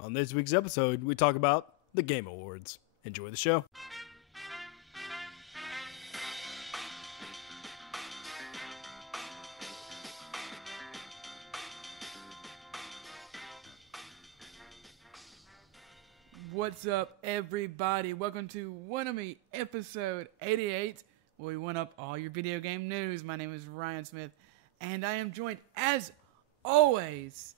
On this week's episode, we talk about the Game Awards. Enjoy the show. What's up, everybody? Welcome to One of Me, episode 88, where we one up all your video game news. My name is Ryan Smith, and I am joined, as always,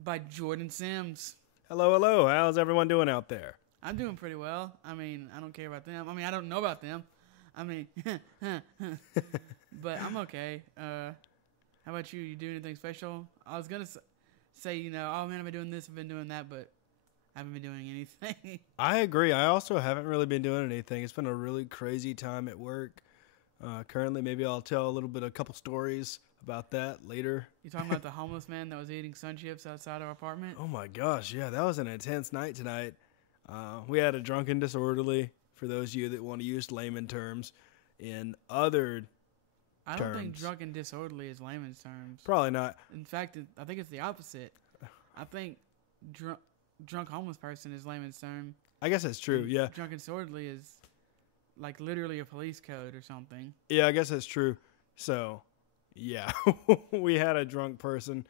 by Jordan Sims. Hello, hello. How's everyone doing out there? I'm doing pretty well. I mean, I don't care about them. I mean, I don't know about them. I mean, but I'm okay. How about you? You do anything special? I was going to say, oh man, I've been doing this, I've been doing that, but I haven't been doing anything. I agree. I also haven't really been doing anything. It's been a really crazy time at work. Currently, maybe I'll tell a couple stories about that later. You talking about the homeless man that was eating sun chips outside our apartment? Oh my gosh, yeah, that was an intense night tonight. We had a drunken disorderly, for those of you that want to use layman terms. In other I don't terms, think drunken disorderly is layman's terms. Probably not. In fact, I think it's the opposite. I think drunk homeless person is layman's term. I guess that's true, yeah. Drunken disorderly is like literally a police code or something. Yeah, I guess that's true. So, yeah, we had a drunk person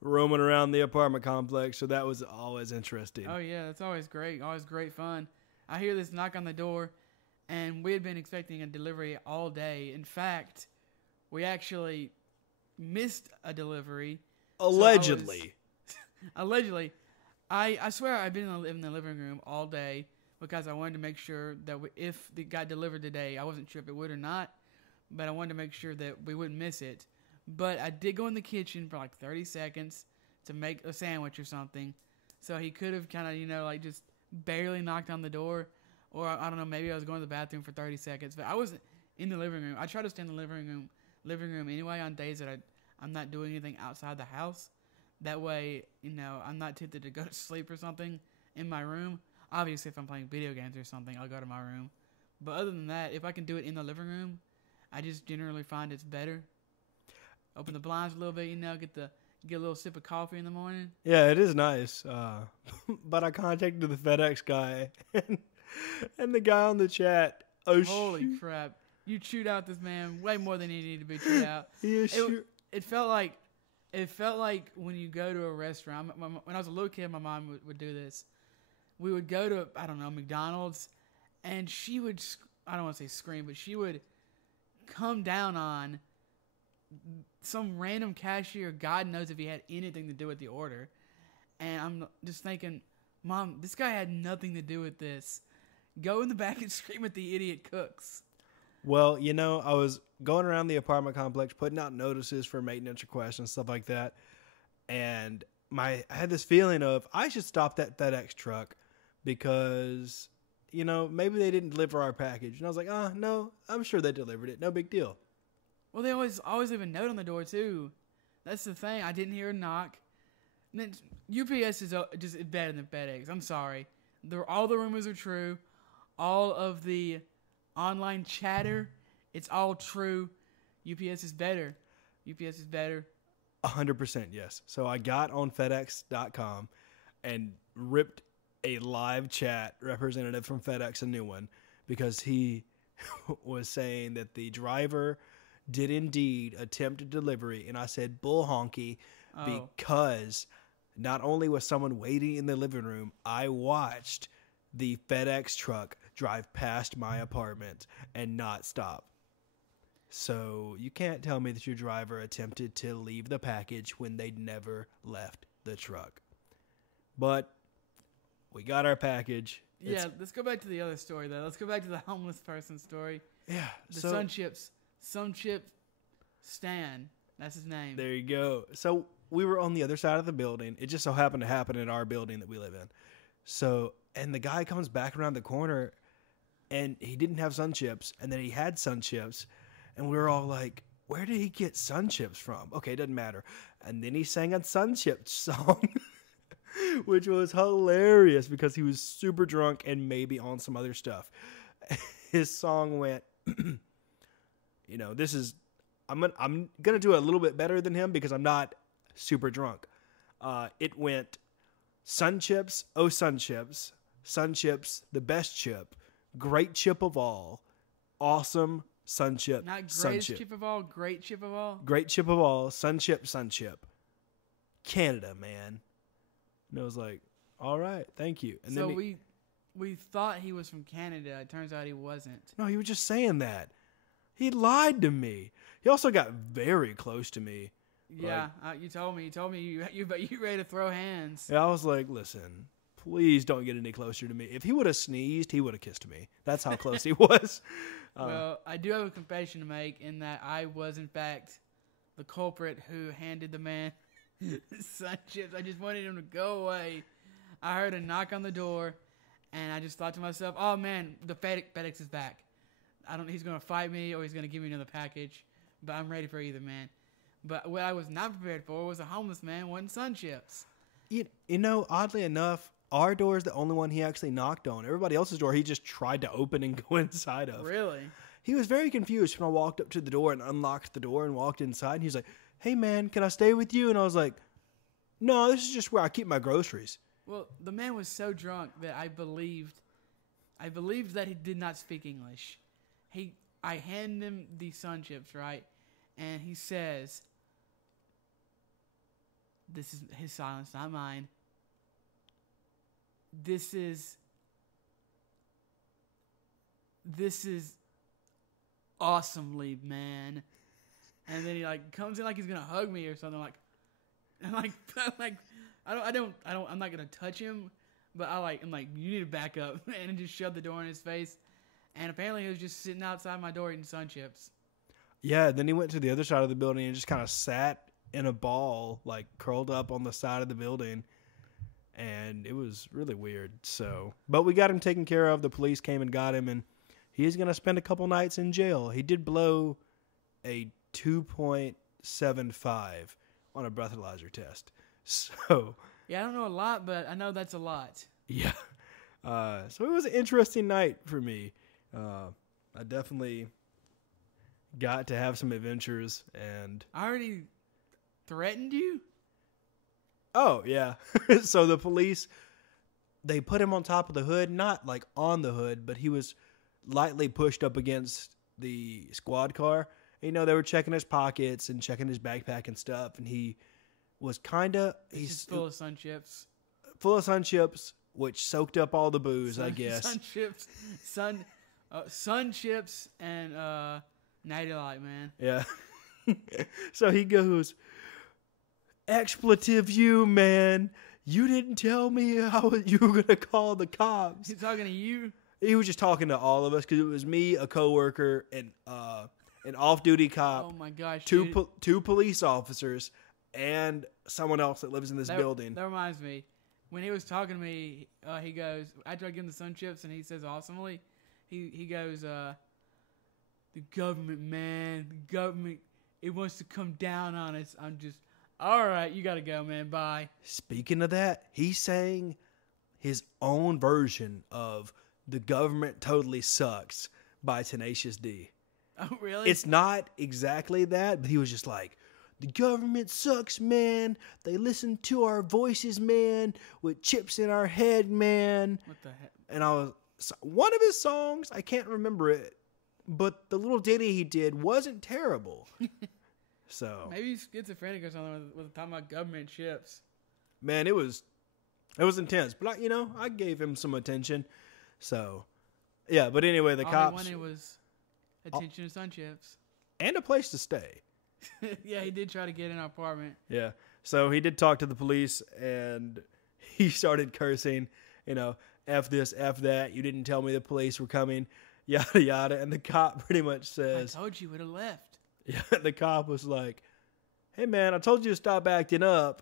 roaming around the apartment complex, so that was always interesting. Oh, yeah, that's always great. Always great fun. I hear this knock on the door, and we had been expecting a delivery all day. In fact, we actually missed a delivery. Allegedly. Allegedly. I swear I've been in the living room all day because I wanted to make sure that if it got delivered today, I wasn't sure if it would or not, but I wanted to make sure that we wouldn't miss it. But I did go in the kitchen for like 30 seconds to make a sandwich or something, so he could have kind of, just barely knocked on the door, or I don't know, maybe I was going to the bathroom for 30 seconds, but I wasn't in the living room. I try to stay in the living room anyway on days that I'm not doing anything outside the house. That way, I'm not tempted to go to sleep or something in my room. Obviously, if I'm playing video games or something, I'll go to my room. But other than that, if I can do it in the living room, I just generally find it's better. Open the blinds a little bit, get a little sip of coffee in the morning. Yeah, it is nice. But I contacted the FedEx guy, and the guy on the chat. Holy crap. You chewed out this man way more than he needed to be chewed out. It felt like when you go to a restaurant. When I was a little kid, my mom would do this. We would go to, I don't know, McDonald's, and she would, I don't want to say scream, but she would come down on some random cashier, God knows if he had anything to do with the order. And I'm just thinking, Mom, this guy had nothing to do with this. Go in the back and scream at the idiot cooks. Well, I was going around the apartment complex, putting out notices for maintenance requests and stuff like that. And I had this feeling of, I should stop that FedEx truck because, maybe they didn't deliver our package. And I was like, no, I'm sure they delivered it. No big deal. Well, they always leave a note on the door, too. That's the thing. I didn't hear a knock. UPS is just better than FedEx. I'm sorry. All the rumors are true. All of the online chatter, it's all true. UPS is better. UPS is better. 100% yes. So I got on FedEx.com and ripped a live chat representative from FedEx a new one because he was saying that the driver did indeed attempt a delivery, and I said bull honky because not only was someone waiting in the living room, I watched the FedEx truck drive past my apartment and not stop. So you can't tell me that your driver attempted to leave the package when they never left the truck. But we got our package. Yeah, let's go back to the other story, though. Let's go back to the homeless person story. Yeah. The Sun Chip Stan. That's his name. There you go. So we were on the other side of the building. It just so happened to happen in our building that we live in. So, and the guy comes back around the corner, and he didn't have Sun Chips, and then he had Sun Chips, and we were all like, where did he get Sun Chips from? Okay, it doesn't matter. And then he sang a Sun Chips song, which was hilarious because he was super drunk and maybe on some other stuff. His song went, I'm gonna do a little bit better than him because I'm not super drunk. It went, Sun Chips, oh Sun Chips. Sun Chips, the best chip. Great chip of all. Awesome Sun Chip. Not Sun greatest Chip. chip of all, great chip of all. Great chip of all. Sun Chip, Sun Chip. Canada, man. And I was like, all right, thank you. And so then we thought he was from Canada. It turns out he wasn't. no, he was just saying that. He lied to me. He also got very close to me. Yeah, you told me. You told me you ready to throw hands. Yeah, I was like, listen, please don't get any closer to me. If he would have sneezed, he would have kissed me. That's how close he was. Well, I do have a confession to make in that I was, in fact, the culprit who handed the man Sun Chips. I just wanted him to go away. I heard a knock on the door, and I just thought to myself, oh, man, the FedEx is back. He's going to fight me or he's going to give me another package, but I'm ready for either, man. But what I was not prepared for was a homeless man wanting Sun Chips. You know, oddly enough, our door is the only one he actually knocked on. Everybody else's door he just tried to open and go inside of. Really? He was very confused when I walked up to the door and unlocked the door and walked inside. And he was like, hey, man, can I stay with you? And I was like, no, this is just where I keep my groceries. Well, the man was so drunk that I believed that he did not speak English. I handed him the Sun Chips, right? And he says, this is his silence, not mine. This is awesomely, man. And then he comes in like he's gonna hug me or something I'm not gonna touch him, but I'm like, you need to back up, and just shoved the door in his face. And apparently he was just sitting outside my door eating Sun Chips. Yeah, then he went to the other side of the building and just kind of sat in a ball, curled up on the side of the building. And it was really weird. But we got him taken care of. The police came and got him, and he's going to spend a couple nights in jail. He did blow a 2.75 on a breathalyzer test. So yeah, I don't know a lot, but I know that's a lot. Yeah. So it was an interesting night for me. I definitely got to have some adventures, and I already threatened you? Oh, yeah. So the police, they put him on top of the hood, not on the hood, but he was lightly pushed up against the squad car. They were checking his pockets and checking his backpack and stuff, and he was he's full of Sun Chips. Full of Sun Chips, which soaked up all the booze, I guess. Sun Chips and Natty Light, man. Yeah. So he goes, expletive you, man. You didn't tell me how you were going to call the cops. He's talking to you? He was just talking to all of us because it was me, a coworker, and an off-duty cop. Oh, my gosh. Two police officers, and someone else that lives in this building. That reminds me. When he was talking to me, he goes, after I give him the Sun Chips, and he says awesomely, he goes, the government, man, the government, it wants to come down on us. I'm just, all right, you got to go, man, bye. Speaking of that, he sang his own version of The Government Totally Sucks by Tenacious D. Oh, really? It's not exactly that, but he was just like, the government sucks, man. They listen to our voices, man, with chips in our head, man. What the heck? And one of his songs, I can't remember it, but the little ditty he did wasn't terrible. So maybe he's schizophrenic or something with talking about government chips. Man, it was intense, but I gave him some attention. So yeah, but anyway, the all cops he wanted was attention to Sun Chips and a place to stay. Yeah, he did try to get in our apartment. Yeah, so he did talk to the police, and he started cursing. F this, F that. You didn't tell me the police were coming. Yada yada. And the cop pretty much says, I told you would have left. Yeah, the cop was like, hey man, I told you to stop acting up.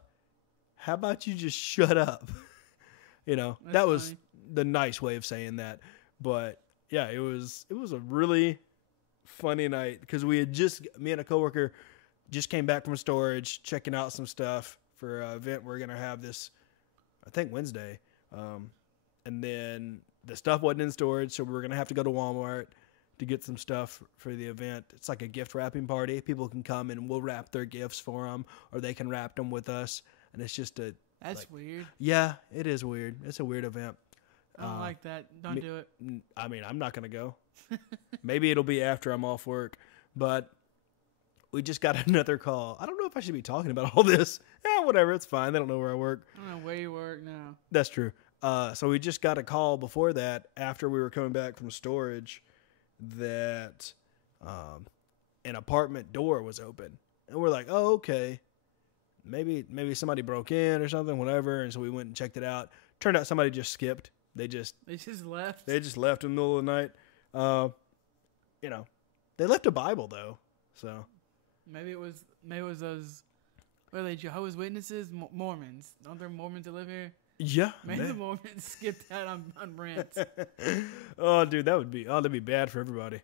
How about you just shut up? That was funny. The nice way of saying that. But yeah, it was a really funny night because me and a coworker just came back from storage, checking out some stuff for an event we're going to have this, I think Wednesday. And then the stuff wasn't in storage, so we were going to have to go to Walmart to get some stuff for the event. It's like a gift wrapping party. People can come and we'll wrap their gifts for them, or they can wrap them with us. And it's just a That's weird. Yeah, it is weird. It's a weird event. I don't like that. Don't do it. I mean, I'm not going to go. Maybe it'll be after I'm off work. But we just got another call. I don't know if I should be talking about all this. Yeah, whatever. It's fine. They don't know where I work. I don't know where you work now. That's true. So we just got a call before that, after we were coming back from storage, that an apartment door was open. And we're like, oh, okay. Maybe somebody broke in or something, whatever. And so we went and checked it out. Turned out somebody just skipped. They just left. They just left in the middle of the night. They left a Bible though. So maybe it was those. What are they, Jehovah's Witnesses? Mormons? Aren't there Mormons that live here? Yeah. Maybe the Mormons skipped out on rent. Oh, dude, that'd be bad for everybody.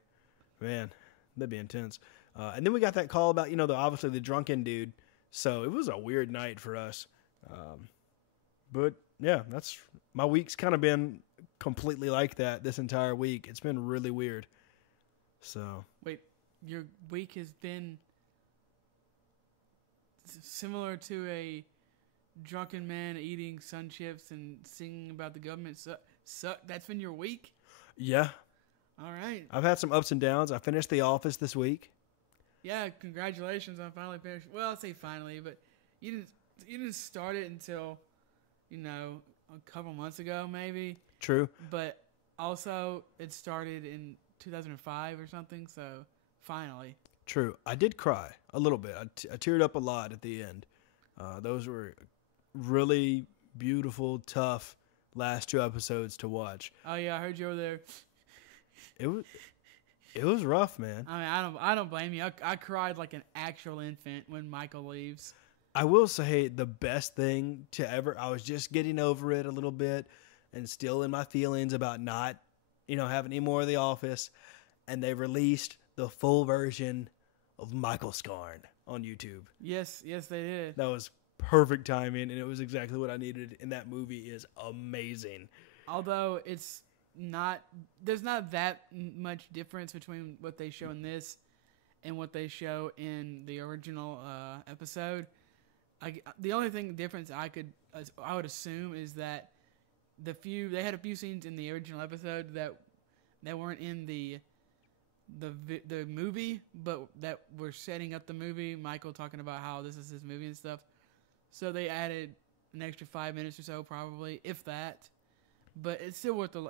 Man, that'd be intense. And then we got that call about, obviously the drunken dude. So it was a weird night for us. But yeah, my week's kind of been completely like that this entire week. It's been really weird. So. Wait, your week has been similar to a drunken man eating sun chips and singing about the government. So that's been your week? Yeah. All right. I've had some ups and downs. I finished The Office this week. Yeah, congratulations on finally finishing. Well, I'll say finally, but you didn't start it until, a couple months ago, maybe. True. But also, it started in 2005 or something, so finally. True. I did cry a little bit. I teared up a lot at the end. Those were really beautiful, tough last 2 episodes to watch. Oh yeah, I heard you over there. It was rough, man. I mean, I don't blame you. I cried like an actual infant when Michael leaves. I will say the best thing to ever. I was just getting over it a little bit, and still in my feelings about not, having any more of The Office, and they released the full version of Michael Scarn on YouTube. Yes, they did. That was perfect timing, and it was exactly what I needed. And that movie is amazing. Although there's not that much difference between what they show in this and what they show in the original episode. The only difference I would assume is that they had a few scenes in the original episode that weren't in the movie, but that were setting up the movie. Michael talking about how this is his movie and stuff. So they added an extra 5 minutes or so, probably, if that. But it's still worth the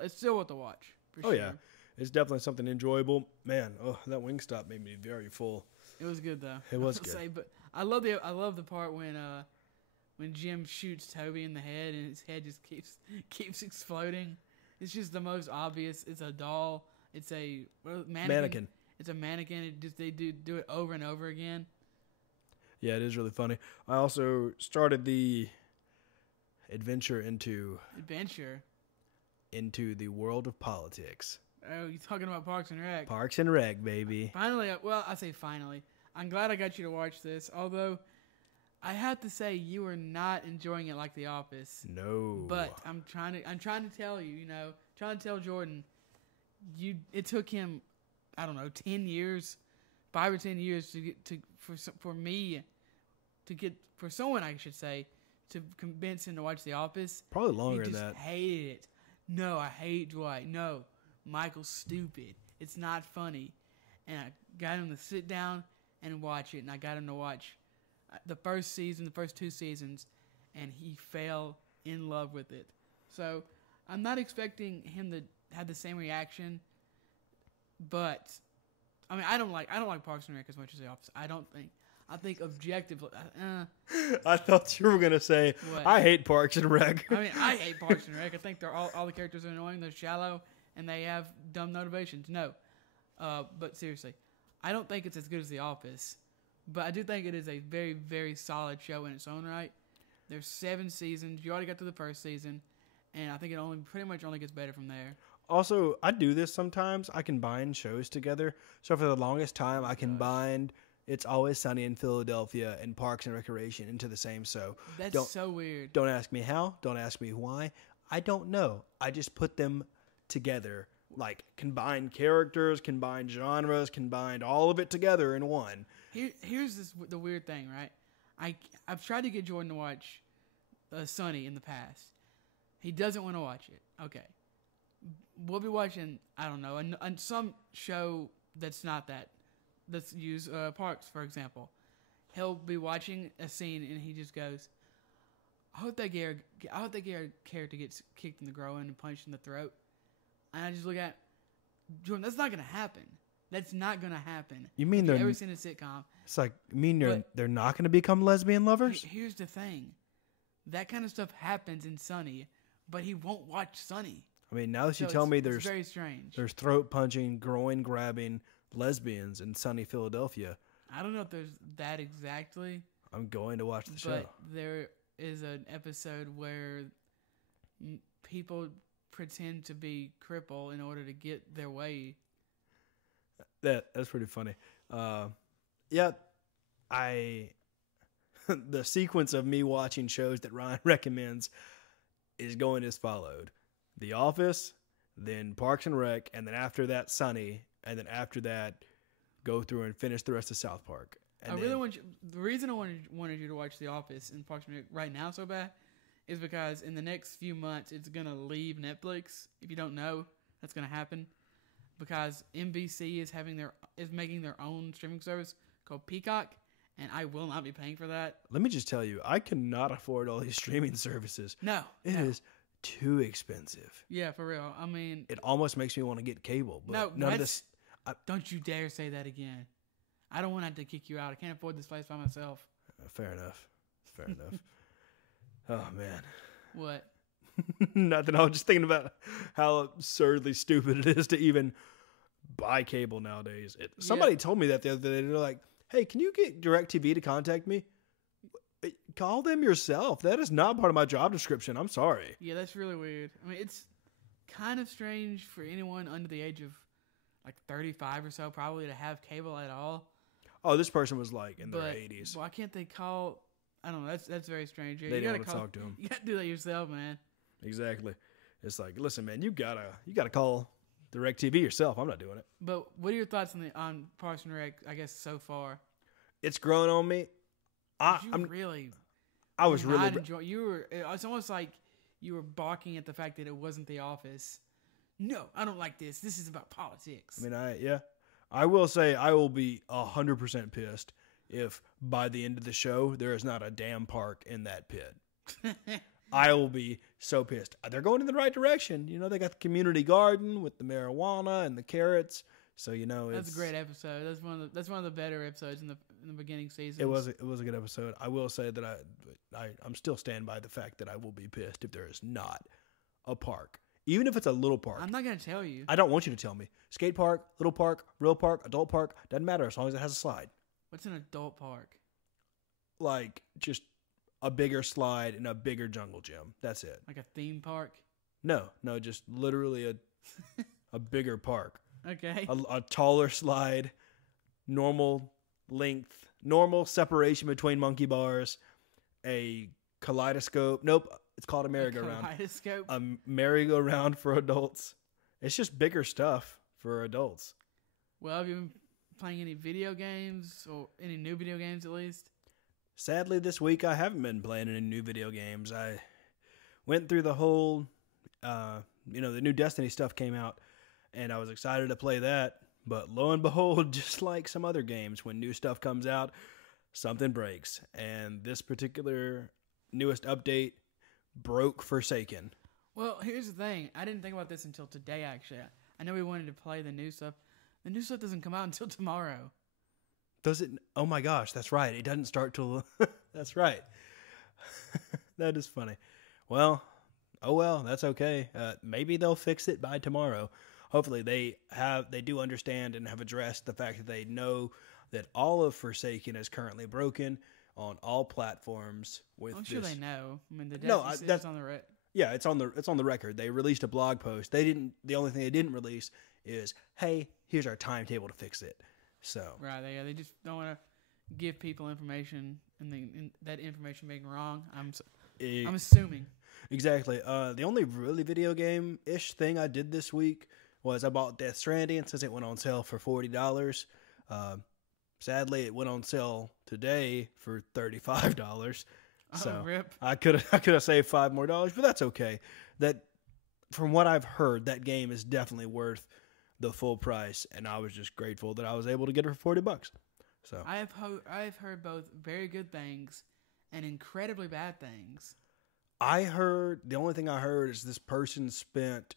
watch. For sure. Yeah, it's definitely something enjoyable. Man, that Wingstop made me very full. It was good though. It was good. But I love the part when Jim shoots Toby in the head and his head just keeps exploding. It's just the most obvious. It's a doll. It's a mannequin. It's a mannequin. They do it over and over again. Yeah, it is really funny. I also started the adventure into the world of politics. Oh, you're talking about Parks and Rec. Parks and Rec, baby. Finally, I say finally. I'm glad I got you to watch this, although I have to say you are not enjoying it like The Office. No. But I'm trying to tell you, trying to tell Jordan, it took him, I don't know, 10 years, 5 or 10 years for someone, I should say, to convince him to watch The Office. Probably longer than that. He just hated it. No, I hate Dwight. No, Michael's stupid. It's not funny. And I got him to sit down and watch it, and I got him to watch the first 2 seasons, and he fell in love with it. So I'm not expecting him to have the same reaction, but I mean, I don't like Parks and Rec as much as The Office. I think objectively. I thought you were gonna say what? I hate Parks and Rec. I mean, I hate Parks and Rec. I think they're all the characters are annoying. They're shallow and they have dumb motivations. No, but seriously, I don't think it's as good as The Office, but I do think it is a very, very solid show in its own right. There's 7 seasons. You already got through the first season, and I think it pretty much only gets better from there. Also, I do this sometimes. I combine shows together. So for the longest time, I combined It's Always Sunny in Philadelphia and Parks and Recreation into the same show. That's so weird. Don't ask me how. Don't ask me why. I don't know. I just put them together. Like, combined characters, combined genres, combined all of it together in one. Here's the weird thing, right? I've tried to get Jordan to watch Sunny in the past. He doesn't want to watch it. Okay. We'll be watching, I don't know, some show that's not that. Let's use Parks, for example. He'll be watching a scene and he just goes, I hope that character gets kicked in the groin and punched in the throat. And I just look at Jordan, that's not going to happen. That's not going to happen. You mean Have you ever seen a sitcom? It's like, you mean they're not going to become lesbian lovers? Here's the thing. That kind of stuff happens in Sunny, but he won't watch Sunny. I mean, now that you tell me it's very strange. There's throat punching, groin grabbing lesbians in sunny Philadelphia. I don't know if there's that exactly. I'm going to watch the show. But there is an episode where people pretend to be crippled in order to get their way. That's pretty funny. The sequence of me watching shows that Ryan recommends is going as followed: The Office, then Parks and Rec, and then after that Sunny, and then after that go through and finish the rest of South Park. And the reason I wanted you to watch The Office and Parks and Rec right now so bad is because in the next few months it's gonna leave Netflix. If you don't know, that's gonna happen because NBC is making their own streaming service called Peacock, and I will not be paying for that. Let me just tell you, I cannot afford all these streaming services. No, it is too expensive. Yeah, for real. I mean, it almost makes me want to get cable. But none of this. Don't you dare say that again. I don't want to have to kick you out. I can't afford this place by myself. Fair enough. Fair enough. Oh man. What? Nothing. I was just thinking about how absurdly stupid it is to even buy cable nowadays. Somebody told me that the other day. They're like, "Hey, can you get DirecTV to contact me?" Call them yourself. That is not part of my job description. I'm sorry. Yeah, that's really weird. I mean, it's kind of strange for anyone under the age of like 35 or so probably to have cable at all. Oh, this person was like in their 80s. Why can't they call? I don't know. That's very strange. They didn't want to talk to them. You got to do that yourself, man. Exactly. It's like, listen, man, you gotta call DirecTV yourself. I'm not doing it. But what are your thoughts on Parks and Rec? I guess so far, it's grown on me. I was really. It's almost like you were balking at the fact that it wasn't The Office. No, I don't like this. This is about politics. I mean, I will say I will be 100% pissed if by the end of the show there is not a damn park in that pit. I will be so pissed. They're going in the right direction. You know, they got the community garden with the marijuana and the carrots. So that's a great episode. That's one of the better episodes in the beginning season. It was a good episode. I will say that I'm still stand by the fact that I will be pissed if there is not a park. Even if it's a little park. I'm not going to tell you. I don't want you to tell me. Skate park, little park, real park, adult park, doesn't matter as long as it has a slide. What's an adult park? Like just a bigger slide and a bigger jungle gym. That's it. Like a theme park? No, just literally a bigger park. Okay. A taller slide, normal length, normal separation between monkey bars, a kaleidoscope. Nope. It's called a merry-go-round. Kaleidoscope? A merry-go-round for adults. It's just bigger stuff for adults. Well, have you been playing any video games or any new video games at least? Sadly, this week I haven't been playing any new video games. I went through the whole, the new Destiny stuff came out, and I was excited to play that. But lo and behold, just like some other games, when new stuff comes out, something breaks. And this particular newest update broke Forsaken. Well, here's the thing. I didn't think about this until today, actually. I know we wanted to play the new stuff. The new stuff doesn't come out until tomorrow. Does it? Oh my gosh, that's right. It doesn't start till... That's right. That is funny. Well, that's okay. Maybe they'll fix it by tomorrow. Hopefully they do understand and have addressed the fact that they know that all of Forsaken is currently broken on all platforms. I'm sure they know. I mean, that's on the record. Yeah, it's on the record. They released a blog post. The only thing they didn't release is, hey, here's our timetable to fix it. So right, they just don't want to give people information and that information being wrong. I'm assuming. Exactly. The only really video game-ish thing I did this week was I bought Death Stranding since it went on sale for $40. Sadly, it went on sale today for $35. So rip. I could have saved $5 more, but that's okay. That from what I've heard, that game is definitely worth the full price, and I was just grateful that I was able to get it for $40. So I have heard both very good things and incredibly bad things. the only thing I heard is this person spent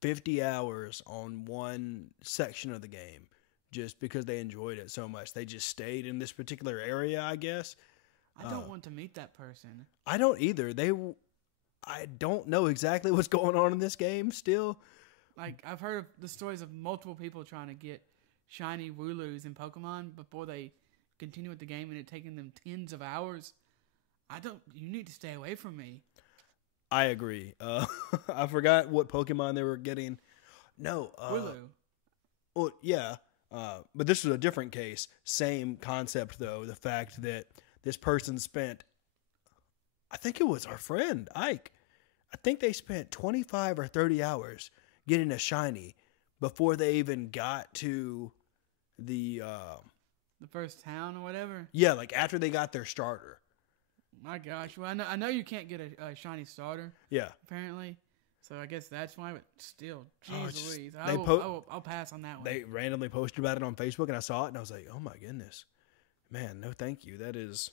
50 hours on one section of the game just because they enjoyed it so much. They just stayed in this particular area, I guess. I don't want to meet that person. I don't either. I don't know exactly what's going on in this game still. Like, I've heard of the stories of multiple people trying to get shiny Wooloos in Pokemon before they continue with the game, and it taking them tens of hours. You need to stay away from me. I agree. I forgot what Pokemon they were getting. No. Wooloo. Well, yeah. But this was a different case. Same concept, though. The fact that this person spent, I think it was our friend, Ike. I think they spent 25 or 30 hours getting a shiny before they even got to the first town or whatever. Yeah, like after they got their starter. My gosh. Well, I know you can't get a shiny starter. Yeah. Apparently. So I guess that's why, but still, Oh, jeez Louise. I'll pass on that one. They randomly posted about it on Facebook, and I saw it, and I was like, oh my goodness. Man, no thank you. That is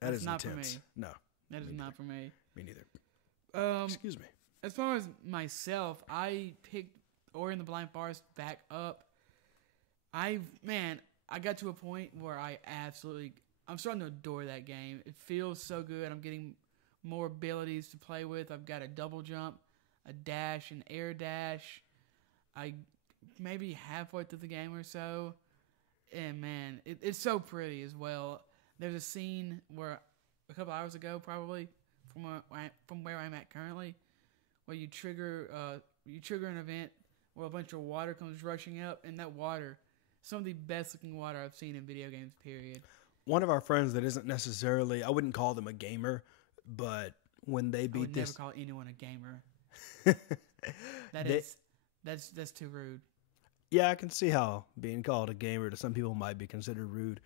That's not intense. for me. No. That is not for me. Me neither. Excuse me. As far as myself, I picked Ori and the Blind Forest back up. I got to a point where I'm starting to adore that game. It feels so good. I'm getting more abilities to play with. I've got a double jump, a dash, an air dash. I maybe halfway through the game or so. And man, it's so pretty as well. There's a scene where a couple hours ago, probably from where I'm at currently, where you trigger an event where a bunch of water comes rushing up, and that water, some of the best looking water I've seen in video games. Period. One of our friends that isn't necessarily, I wouldn't call them a gamer, but when they beat I would this, never call anyone a gamer. That's too rude. Yeah, I can see how being called a gamer to some people might be considered rude,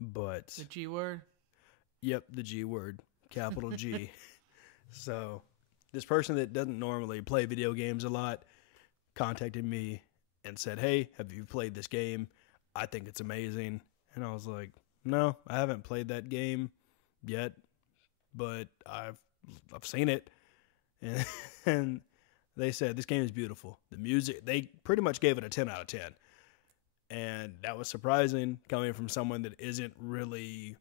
but The G word. Yep, the G word, capital G. So, this person that doesn't normally play video games a lot contacted me and said, "Hey, have you played this game? I think it's amazing." And I was like, "No, I haven't played that game yet, but I've seen it." And they said, "This game is beautiful. The music," they pretty much gave it a 10 out of 10. And that was surprising coming from someone that isn't really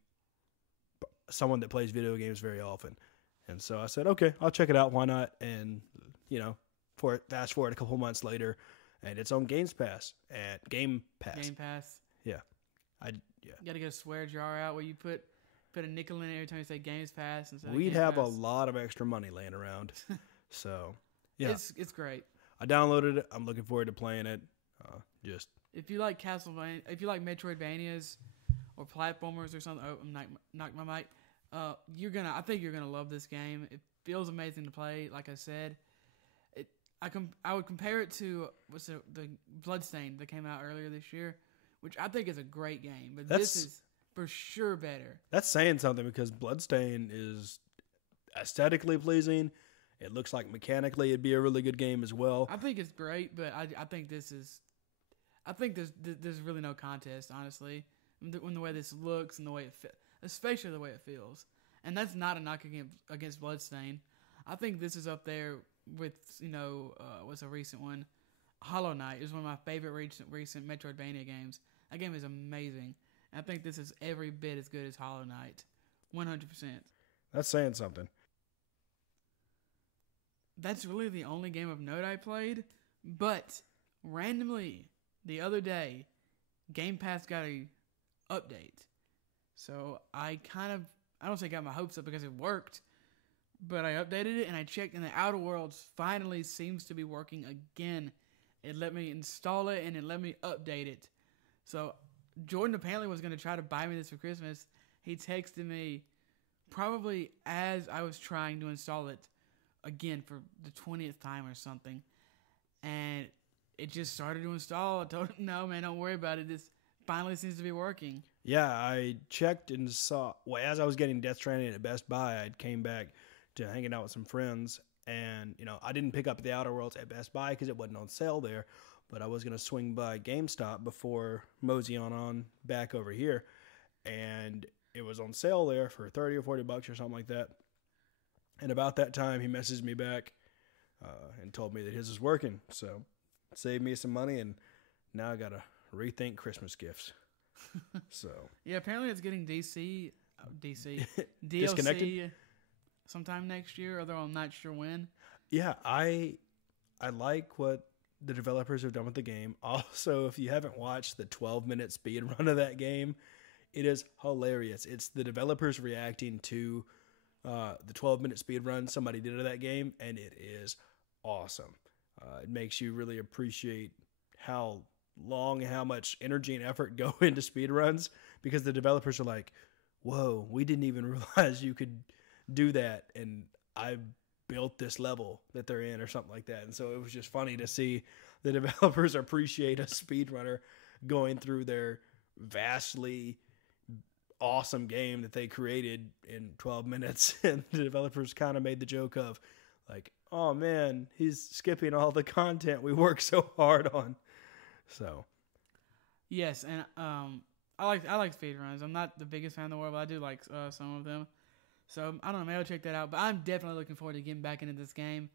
someone that plays video games very often. And so I said, okay, I'll check it out. Why not? And, fast forward a couple months later, and it's on Game Pass. Game Pass. Yeah. You got to get a swear jar out where you put a nickel in it every time you say Games Pass. We'd have a lot of extra money laying around. So, yeah. It's great. I downloaded it. I'm looking forward to playing it. If you like Castlevania, if you like Metroidvanias or platformers or something, knock my mic. I think you're gonna love this game. It feels amazing to play. Like I said, I would compare it to the Bloodstained that came out earlier this year, which I think is a great game. But this is for sure better. That's saying something because Bloodstained is aesthetically pleasing. It looks like mechanically it'd be a really good game as well. I think it's great, but I think there's really no contest, honestly, when the way this looks and the way especially the way it feels. And that's not a knock against Bloodstained. I think this is up there with, what's a recent one? Hollow Knight is one of my favorite recent Metroidvania games. That game is amazing. And I think this is every bit as good as Hollow Knight. 100%. That's saying something. That's really the only game of note I played. But randomly, the other day, Game Pass got a update. So I don't say got my hopes up because it worked, but I updated it and I checked, and the Outer Worlds finally seems to be working again. It let me install it and it let me update it. So Jordan apparently was going to try to buy me this for Christmas. He texted me probably as I was trying to install it again for the 20th time or something. And it just started to install. I told him, no, man, don't worry about it. This finally seems to be working. Yeah, I checked and saw. Well, as I was getting Death Stranding at Best Buy, I came back to hanging out with some friends, and I didn't pick up the Outer Worlds at Best Buy because it wasn't on sale there. But I was gonna swing by GameStop before moseying on back over here, and it was on sale there for $30 or $40 or something like that. And about that time, he messaged me back and told me that his was working. So saved me some money, and now I gotta rethink Christmas gifts. So Yeah, apparently it's getting DLC Disconnected? DLC sometime next year, although I'm not sure when. Yeah, I like what the developers have done with the game. Also, if you haven't watched the 12-minute speed run of that game, it is hilarious. It's the developers reacting to the 12-minute speed run somebody did of that game, and it is awesome. It makes you really appreciate how long and how much energy and effort go into speed runs, because the developers are like, whoa, we didn't even realize you could do that, and I built this level that they're in or something like that. And so it was just funny to see the developers appreciate a speedrunner going through their vastly awesome game that they created in 12 minutes. And the developers kind of made the joke of like, oh man, he's skipping all the content we worked so hard on. So Yes, and I like speedruns. I'm not the biggest fan in the world, but I do like some of them. So I don't know, maybe I'll check that out. But I'm definitely looking forward to getting back into this game.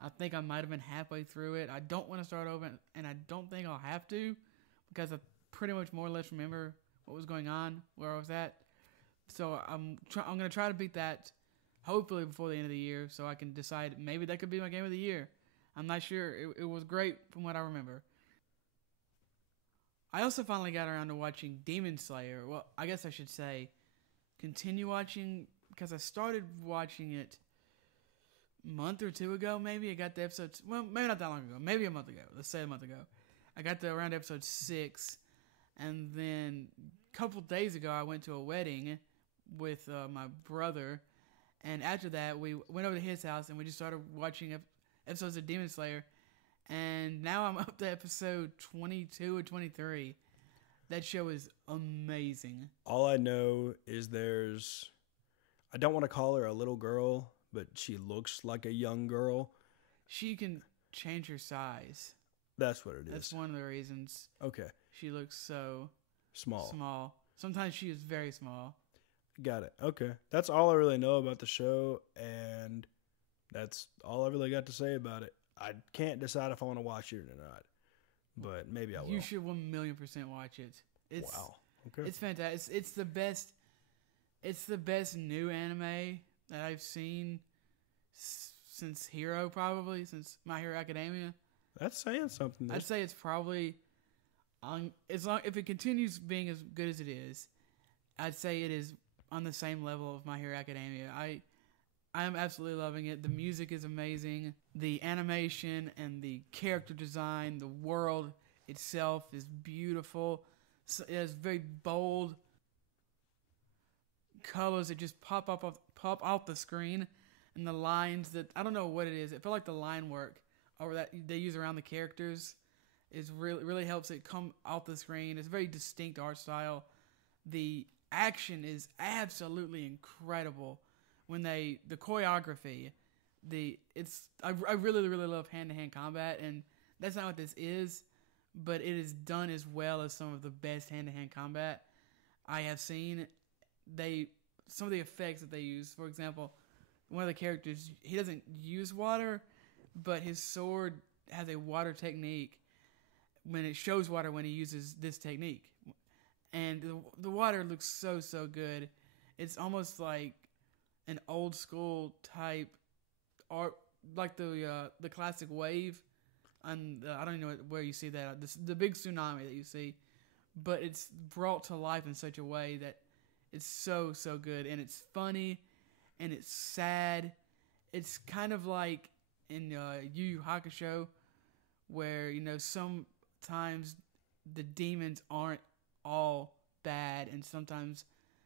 I think I might have been halfway through it. I don't want to start over, and I don't think I'll have to, because I pretty much more or less remember what was going on, where I was at. So I'm going to try to beat that, hopefully before the end of the year, so I can decide maybe that could be my game of the year. I'm not sure. It was great from what I remember. I also finally got around to watching Demon Slayer. Well, I guess I should say continue watching, because I started watching it a month or two ago, maybe. I got the episodes, well, maybe not that long ago, maybe a month ago. Let's say a month ago. I got to around episode 6, and then a couple days ago I went to a wedding with my brother, and after that we went over to his house and we just started watching episodes of Demon Slayer. And now I'm up to episode 22 or 23. That show is amazing. all I know is I don't want to call her a little girl, but she looks like a young girl. She can change her size. That's what it is. That's one of the reasons. Okay. She looks so Small. Sometimes she is very small. Got it. Okay. That's all I really know about the show, and that's all I really got to say about it. I can't decide if I want to watch it or not, but maybe I will. You should 1,000,000% watch it. Wow. Okay. It's fantastic. It's the best. It's the best new anime that I've seen since Hero, probably since My Hero Academia. That's saying something. I'd say it's probably if it continues being as good as it is, I'd say it is on the same level of My Hero Academia. I am absolutely loving it. The music is amazing. The animation and the character design, the world itself is beautiful. It has very bold colors that just pop off the screen, and the lines that I don't know what it is. It felt like the line work or that they use around the characters is really helps it come off the screen. It's a very distinct art style. The action is absolutely incredible. When the choreography, I really love hand-to-hand combat, and that's not what this is, but it is done as well as some of the best hand-to-hand combat I have seen. Some of the effects that they use, for example, one of the characters, he doesn't use water, but his sword has a water technique when it shows water when he uses this technique, and the water looks so good. It's almost like an old school type art, like the classic wave, and I don't even know where you see that. The big tsunami that you see, but it's brought to life in such a way that it's so good, and it's funny, and it's sad. It's kind of like in Yu Yu Hakusho, where sometimes the demons aren't all bad, and sometimes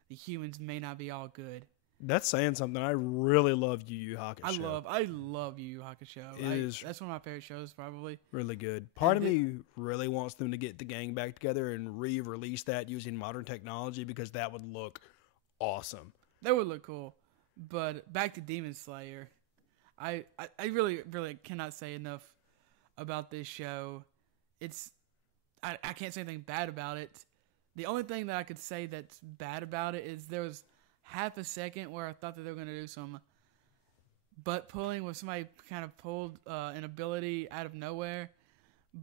the humans may not be all good. That's saying something. I really love Yu Yu Hakusho. I love Yu Yu Hakusho. That's one of my favorite shows, probably. Really good. Part of me really wants them to get the gang back together and re-release that using modern technology because that would look awesome. That would look cool. But back to Demon Slayer. I really, really cannot say enough about this show. I can't say anything bad about it. The only thing that I could say that's bad about it is there was half a second where I thought that they were going to do some butt pulling where somebody kind of pulled an ability out of nowhere.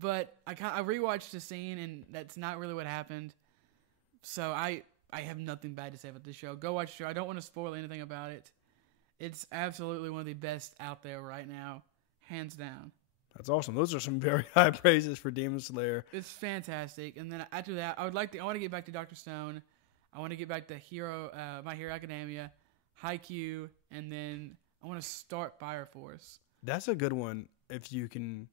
But I rewatched the scene and that's not really what happened. So I have nothing bad to say about this show. Go watch the show. I don't want to spoil anything about it. It's absolutely one of the best out there right now. Hands down. That's awesome. Those are some very high praises for Demon Slayer. It's fantastic. And then after that, I want to get back to Dr. Stone. I want to get back to My Hero Academia, Haikyuu, and then I want to start Fire Force. That's a good one. If you can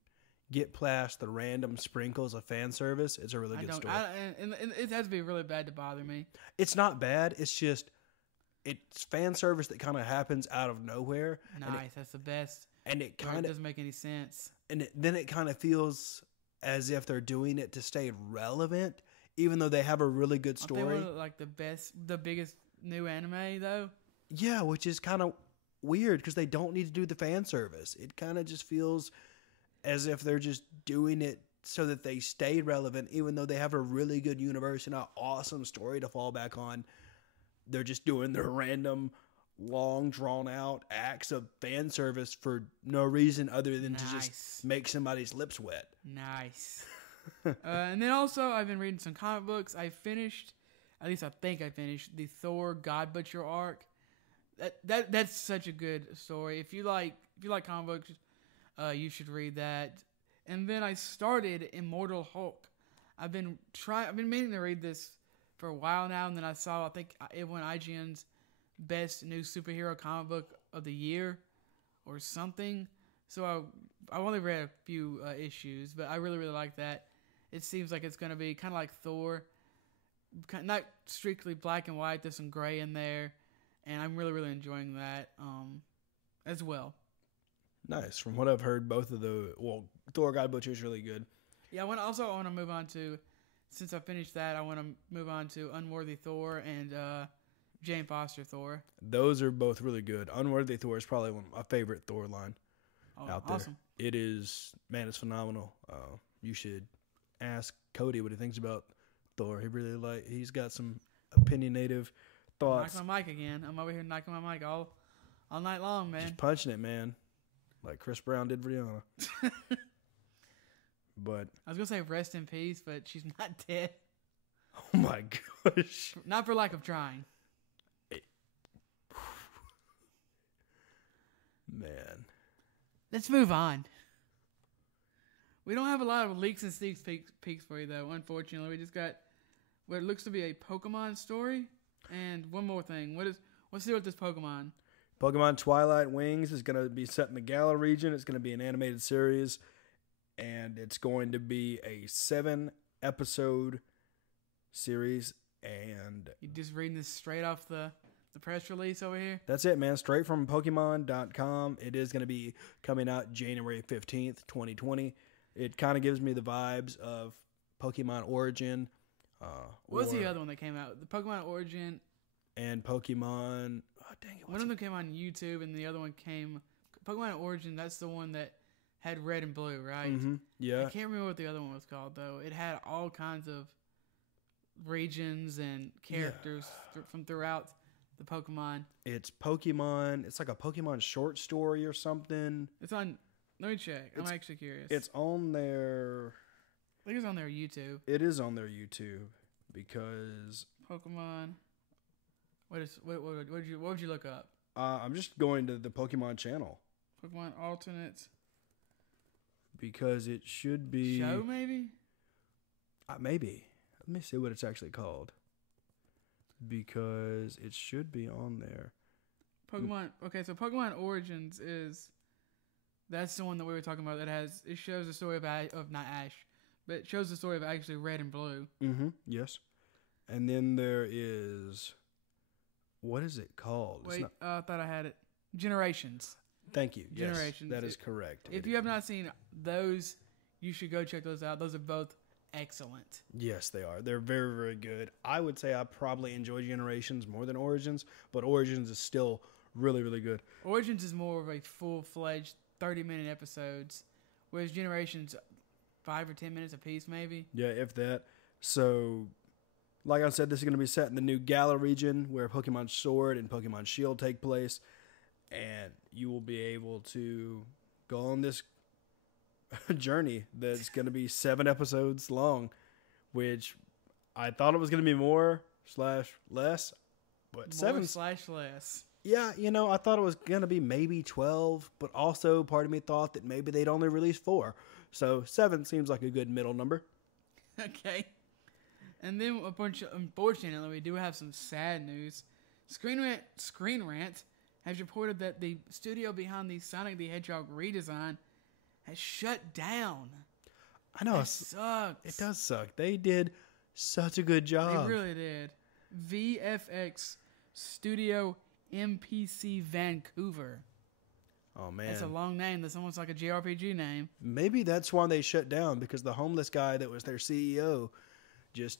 get past the random sprinkles of fan service, it's a really good story. And it has to be really bad to bother me. It's not bad. It's just it's fan service that kind of happens out of nowhere. Nice. That's the best. And it kind of doesn't make any sense. And then it kind of feels as if they're doing it to stay relevant, even though they have a really good story. They were like the biggest new anime though. Yeah, which is kind of weird because they don't need to do the fan service. It kind of just feels as if they're just doing it so that they stay relevant, even though they have a really good universe and an awesome story to fall back on. They're just doing their random, long, drawn-out acts of fan service for no reason other than to just make somebody's lips wet. Nice. And then also, I've been reading some comic books. I think I finished the Thor God Butcher arc. That's such a good story. If you like comic books, you should read that. And then I started Immortal Hulk. I've been meaning to read this for a while now, and then I think it won IGN's best new superhero comic book of the year or something. So I only read a few issues, but I really, really like that. It seems like it's going to be kind of like Thor, not strictly black and white. There's some gray in there, and I'm really, really enjoying that as well. Nice. From what I've heard, Thor God Butcher is really good. Yeah, I want to move on to, since I finished that, I want to move on to Unworthy Thor and Jane Foster Thor. Those are both really good. Unworthy Thor is probably my favorite Thor line out there. Awesome. It is, man, it's phenomenal. You should ask Cody what he thinks about Thor. He's got some opinionative thoughts. Knock my mic again. I'm over here knocking my mic all night long, man. Just punching it, man. Like Chris Brown did Rihanna. But I was going to say rest in peace, but she's not dead. Oh my gosh. Not for lack of trying. Man. Let's move on. We don't have a lot of leaks and sneak peeks for you, though, unfortunately. We just got what looks to be a Pokemon story. And one more thing. What's the deal with this Pokemon? Pokemon Twilight Wings is going to be set in the Galar region. It's going to be an animated series. And it's going to be a 7-episode series. And you just reading this straight off the press release over here? That's it, man. Straight from Pokemon.com. It is going to be coming out January 15th, 2020. It kind of gives me the vibes of Pokemon Origin. What's the other one that came out? The Pokemon Origin. And Pokemon... Oh, dang it. One of them came on YouTube, and the other one came... Pokemon Origin, that's the one that had red and blue, right? Mm-hmm. Yeah. I can't remember what the other one was called, though. It had all kinds of regions and characters from throughout the Pokemon. It's Pokemon. It's like a Pokemon short story or something. It's on... Let me check. I'm actually curious. It's on their... I think it's on their YouTube. It is on their YouTube because... Pokemon... What would you look up? I'm just going to the Pokemon channel. Pokemon Alternate. Because it should be... Show, maybe? Maybe. Let me see what it's actually called. Because it should be on there. Pokemon... Okay, so Pokemon Origins is... That's the one that we were talking about that has... It shows the story of not Ash, but it shows the story of actually Red and Blue. Mm-hmm. Yes. And then there is... What is it called? Wait, I thought I had it. Generations. Thank you. Generations. Yes, that is correct. If you have not seen those, you should go check those out. Those are both excellent. Yes, they are. They're very, very good. I would say I probably enjoy Generations more than Origins, but Origins is still really, really good. Origins is more of a full-fledged 30-minute episodes, whereas Generations, 5 or 10 minutes a piece, maybe. Yeah, if that. So, like I said, this is going to be set in the New Galar region where Pokemon Sword and Pokemon Shield take place. And you will be able to go on this journey that's going to be 7 episodes long, which I thought it was going to be more/less, but 7/less. Yeah, I thought it was going to be maybe 12, but also part of me thought that maybe they'd only release 4. So 7 seems like a good middle number. Okay. And then unfortunately, we do have some sad news. Screen Rant has reported that the studio behind the Sonic the Hedgehog redesign has shut down. I know. It sucks. It does suck. They did such a good job. They really did. VFX Studio MPC Vancouver. Oh, man. That's a long name. That's almost like a JRPG name. Maybe that's why they shut down, because the homeless guy that was their CEO just,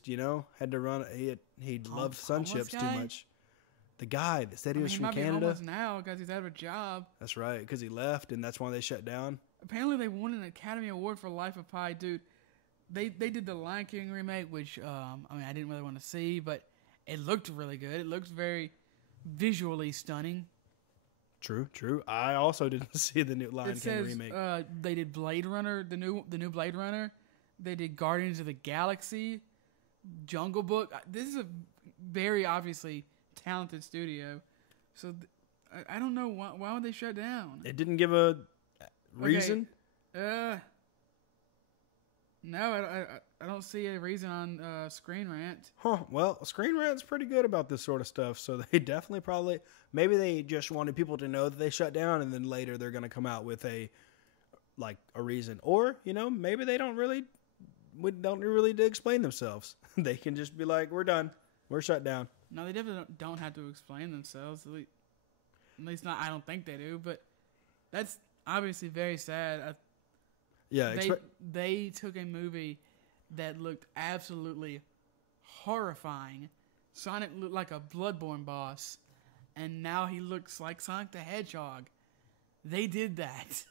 had to run. He loved Sunships too much. The guy that said he was from Canada. He might be homeless now because he's out of a job. That's right, because he left, and that's why they shut down. Apparently, they won an Academy Award for Life of Pi. Dude, they did the Lion King remake, which, I didn't really want to see, but it looked really good. It looks very visually stunning. True. I also didn't see the new Lion King remake. They did Blade Runner, the new Blade Runner. They did Guardians of the Galaxy, Jungle Book. This is a very obviously talented studio. So I don't know why would they shut down. It didn't give a reason. Okay. No, I don't see a reason on Screen Rant. Huh. Well, Screen Rant's pretty good about this sort of stuff, so they definitely maybe they just wanted people to know that they shut down, and then later they're going to come out with a reason. Or, maybe they don't really need to explain themselves. They can just be like, we're done. We're shut down. No, they definitely don't have to explain themselves. At least not, I don't think they do, but that's obviously very sad. They took a movie that looked absolutely horrifying. Sonic looked like a Bloodborne boss, and now he looks like Sonic the Hedgehog. They did that.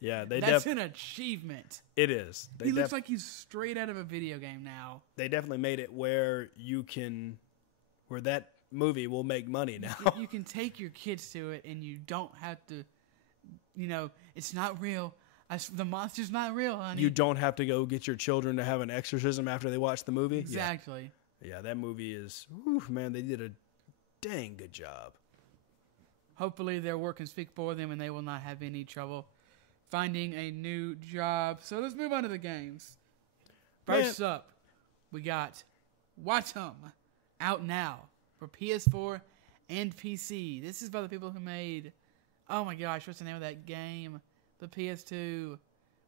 Yeah, that's an achievement. It is. He looks like he's straight out of a video game now. They definitely made it where where that movie will make money now. You can take your kids to it, and you don't have to, it's not real. The monster's not real, honey. You don't have to go get your children to have an exorcism after they watch the movie. Exactly. Yeah, that movie is, man, they did a dang good job. Hopefully their work can speak for them and they will not have any trouble finding a new job. So let's move on to the games. First up, we got Watum, out now for PS4 and PC. This is by the people who made, oh my gosh, what's the name of that game? The PS2,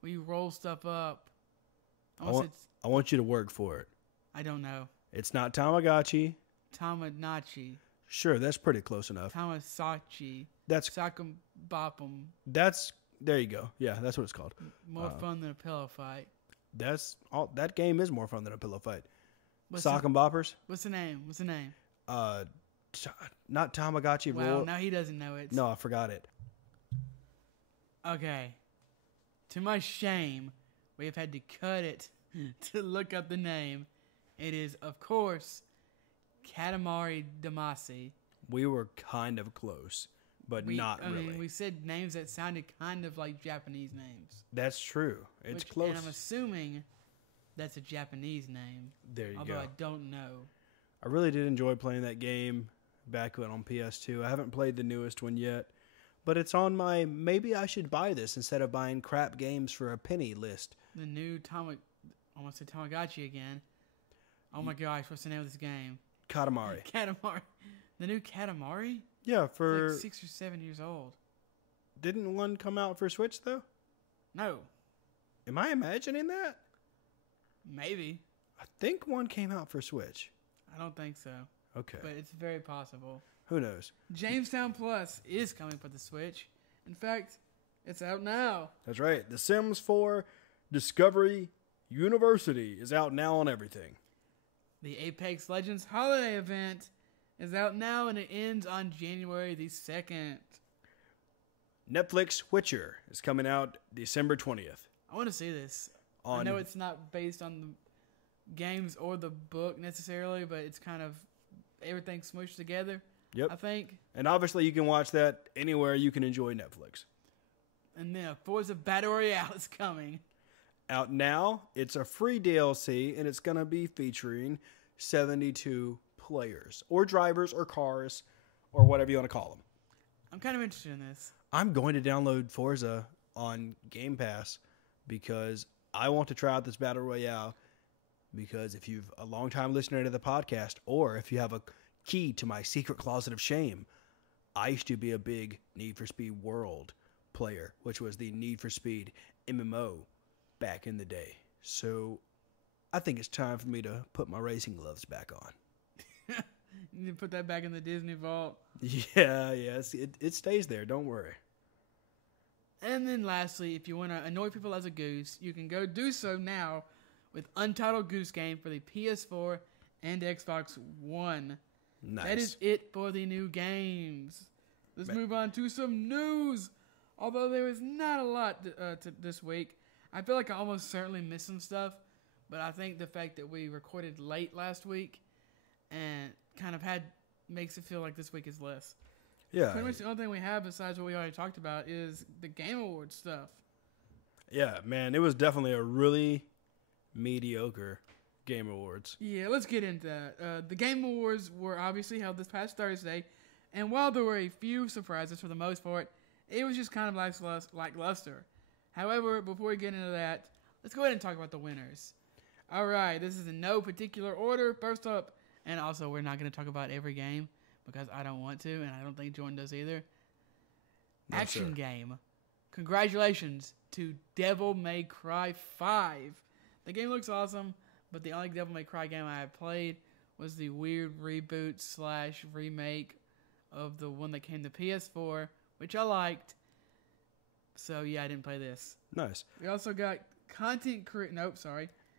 where you roll stuff up. I want you to work for it. I don't know. It's not Tamagotchi. Tamagotchi. Sure, that's pretty close enough. Tamasachi. That's Sakum Bopum. There you go. Yeah, that's what it's called. More fun than a pillow fight. That game is more fun than a pillow fight. Sock and Boppers. What's the name? Not Tamagotchi. Well, now he doesn't know it. No, I forgot it. Okay. To my shame, we have had to cut it to look up the name. It is, of course, Katamari Damacy. We were kind of close, but not really. We said names that sounded kind of like Japanese names. That's true. It's close. And I'm assuming that's a Japanese name. There you go. Although I don't know. I really did enjoy playing that game back when on PS2. I haven't played the newest one yet. But it's on my maybe I should buy this instead of buying crap games for a penny list. The new I want to say Tamagotchi again. Oh my gosh, what's the name of this game? Katamari. Katamari. The new Katamari? Yeah, It's like 6 or 7 years old. Didn't one come out for Switch though? No. Am I imagining that? Maybe. I think one came out for Switch. I don't think so. Okay. But it's very possible. Who knows? Jamestown Plus is coming for the Switch. In fact, it's out now. That's right. The Sims 4 Discovery University is out now on everything. The Apex Legends Holiday Event is out now, and it ends on January the 2nd. Netflix Witcher is coming out December 20th. I want to see this. I know it's not based on the games or the book necessarily, but it's kind of everything smooshed together. Yep. I think. And obviously you can watch that anywhere you can enjoy Netflix. And then Forza Battle Royale is coming. Out now, it's a free DLC, and it's going to be featuring 72 players, or drivers, or cars, or whatever you want to call them. I'm kind of interested in this. I'm going to download Forza on Game Pass because I want to try out this Battle Royale, because if you've a long-time listener to the podcast, or if you have a key to my secret closet of shame, I used to be a big Need for Speed World player, which was the Need for Speed MMO back in the day. So I think it's time for me to put my racing gloves back on. You need to put that back in the Disney vault. Yes, it stays there. Don't worry. And then lastly, if you want to annoy people as a goose, you can go do so now with Untitled Goose Game for the PS4 and Xbox One. Nice. That is it for the new games. Let's move on to some news. Although there was not a lot to this week, I feel like I almost certainly missed some stuff. But I think the fact that we recorded late last week and kind of makes it feel like this week is less. Yeah. Pretty much the only thing we have besides what we already talked about is the Game Awards stuff. Yeah, man, it was definitely a really mediocre Game Awards. Yeah, let's get into that. The Game Awards were obviously held this past Thursday, and while there were a few surprises for the most part, it was just kind of lackluster. However, before we get into that, let's go ahead and talk about the winners. All right, this is in no particular order. First up, and also we're not going to talk about every game because I don't want to, and I don't think Jordan does either. No, Action sir. game. Congratulations to Devil May Cry 5. The game looks awesome, but the only Devil May Cry game I have played was the weird reboot/remake of the one that came to PS4, which I liked. So yeah, I didn't play this. Nice. We also got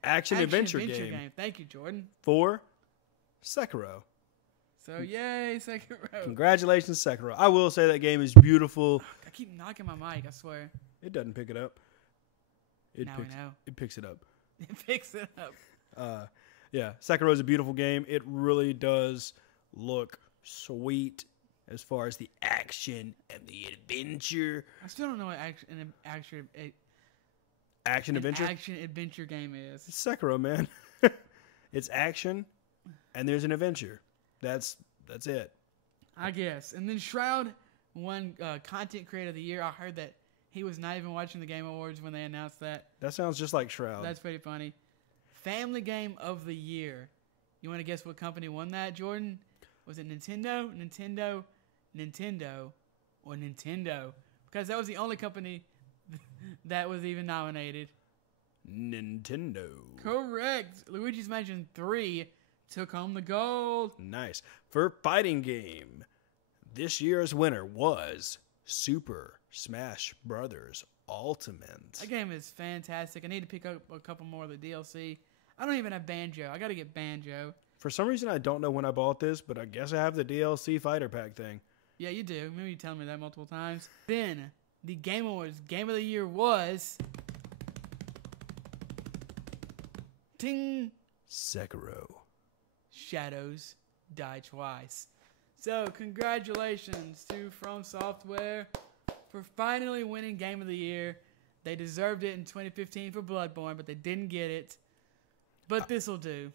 Action adventure game Thank you, Jordan. for Sekiro. So yay, Sekiro. Congratulations, Sekiro. I will say that game is beautiful. I keep knocking my mic, I swear. It doesn't pick it up. Now we know. It picks it up. It picks it up. Yeah, Sekiro is a beautiful game. It really does look sweet as far as the action and the adventure. I still don't know what Action adventure? action adventure game is. It's Sekiro, man. It's action and there's an adventure. That's it. I guess. And then Shroud won Content Creator of the Year. I heard that he was not even watching the Game Awards when they announced that. That sounds just like Shroud. That's pretty funny. Family Game of the Year. You want to guess what company won that, Jordan? Was it Nintendo, or Nintendo? Because that was the only company that was even nominated. Nintendo. Correct. Luigi's Mansion 3 took home the gold. Nice. For fighting game, this year's winner was Super Smash Brothers Ultimate. That game is fantastic. I need to pick up a couple more of the DLC. I don't even have Banjo. I got to get Banjo. For some reason, I don't know when I bought this, but I guess I have the DLC fighter pack thing. Yeah, you do. Maybe you tell me that multiple times. Then, the Game Awards Game of the Year was... Ting! Sekiro. Shadows Die Twice. So, congratulations to From Software for finally winning Game of the Year. They deserved it in 2015 for Bloodborne, but they didn't get it. But this'll do.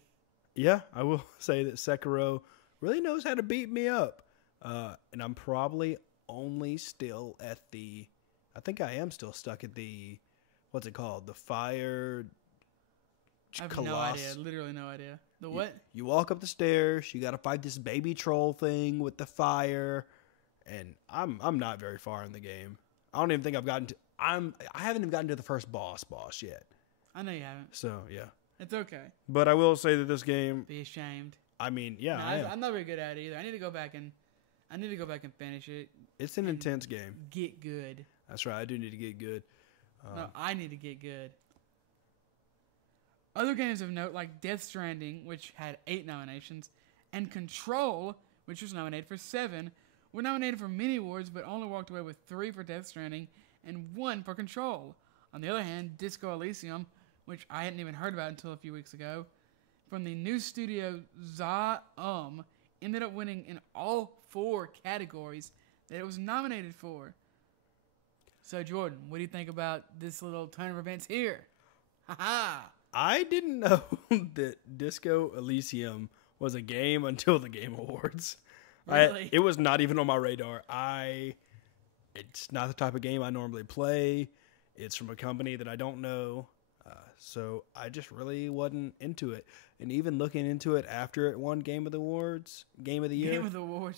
Yeah, I will say that Sekiro really knows how to beat me up. And I'm probably only still at the... I think I am still stuck at the... What's it called? The Fire... I have Colossus. no idea. Literally no idea. The what? You walk up the stairs. You got to fight this baby troll thing with the fire. And I'm not very far in the game. I don't even think I've gotten to... I haven't even gotten to the first boss yet. I know you haven't. So, yeah. It's okay. But I will say that this game... Be ashamed. I mean, yeah, No, I'm not very good at it either. I need to go back and I need to go back and finish it. It's an intense game. Get good. That's right. I do need to get good. No, I need to get good. Other games of note, like Death Stranding, which had 8 nominations, and Control, which was nominated for 7, were nominated for many awards, but only walked away with 3 for Death Stranding and 1 for Control. On the other hand, Disco Elysium, which I hadn't even heard about until a few weeks ago, from the new studio Zaum, ended up winning in all 4 categories that it was nominated for. So, Jordan, what do you think about this little turn of events here? Ha-ha! I didn't know that Disco Elysium was a game until the Game Awards. Really? It was not even on my radar. It's not the type of game I normally play. It's from a company that I don't know. So I just really wasn't into it. And even looking into it after it won Game of the Awards, Game of the Year,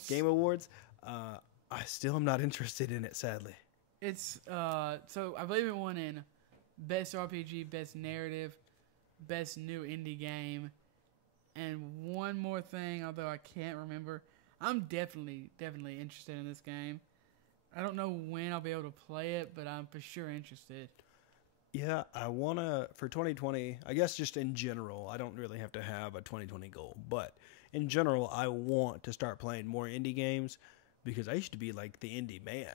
Game Awards, I still am not interested in it, sadly. It's so I believe it won in Best RPG, Best Narrative, Best New Indie Game, and one more thing, although I can't remember. I'm definitely interested in this game. I don't know when I'll be able to play it, but I'm for sure interested. Yeah, I want to, for 2020, I guess just in general, I don't really have to have a 2020 goal, but in general, I want to start playing more indie games because I used to be like the indie man.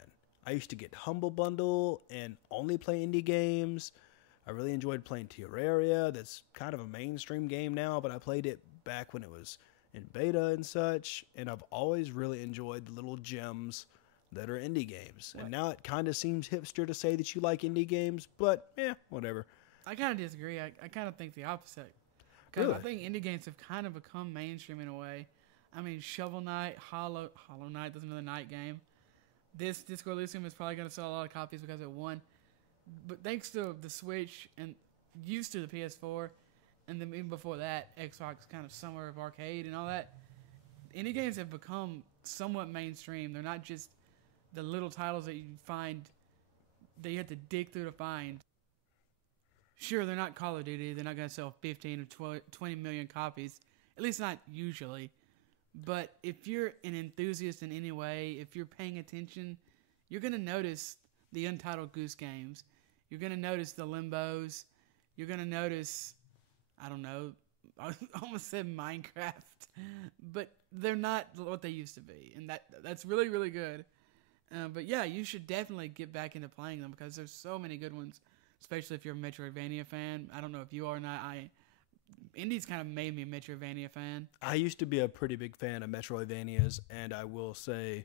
I used to get Humble Bundle and only play indie games. I really enjoyed playing Terraria. That's kind of a mainstream game now, but I played it back when it was in beta and such, and I've always really enjoyed the little gems that are indie games. And now it kind of seems hipster to say that you like indie games, but whatever. I kind of disagree. I kind of think the opposite. Because Really? I think indie games have kind of become mainstream in a way. I mean, Shovel Knight, Hollow Knight, that's another night game. This Disco Elysium is probably going to sell a lot of copies because it won. But thanks to the Switch and used to the PS4, and then even before that, Xbox kind of Summer of Arcade and all that, indie games have become somewhat mainstream. They're not just the little titles that you find that you have to dig through to find. Sure, they're not Call of Duty. They're not going to sell 15 or 20 million copies. At least not usually. But if you're an enthusiast in any way, if you're paying attention, you're going to notice the Untitled Goose Games. You're going to notice the Limbos. You're going to notice, I don't know, I almost said Minecraft. But they're not what they used to be. And that's really, really good. But yeah, you should definitely get back into playing them because there's so many good ones, especially if you're a Metroidvania fan. I don't know if you are or not. Indies kind of made me a Metroidvania fan. I used to be a pretty big fan of Metroidvanias, and I will say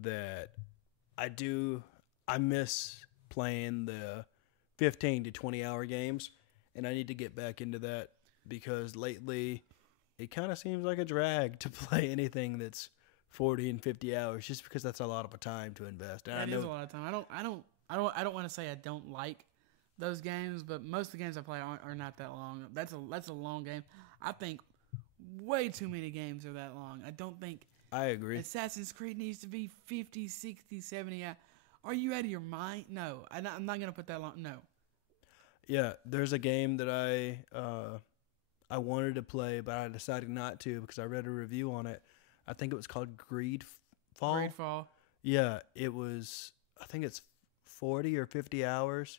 that I miss playing the 15 to 20 hour games, and I need to get back into that because lately it kind of seems like a drag to play anything that's 40 and 50 hours just because that's a lot of a time to invest. And That is a lot of time. I don't want to say I don't like those games, but most of the games I play are not that long. That's a long game. I think way too many games are that long. I don't think I agree. Assassin's Creed needs to be 50, 60, 70 hours. Are you out of your mind? No. I'm not going to put that long. No. Yeah, there's a game that I wanted to play, but I decided not to because I read a review on it. I think it was called Greedfall. Greedfall. Yeah, it was, I think it's 40 or 50 hours.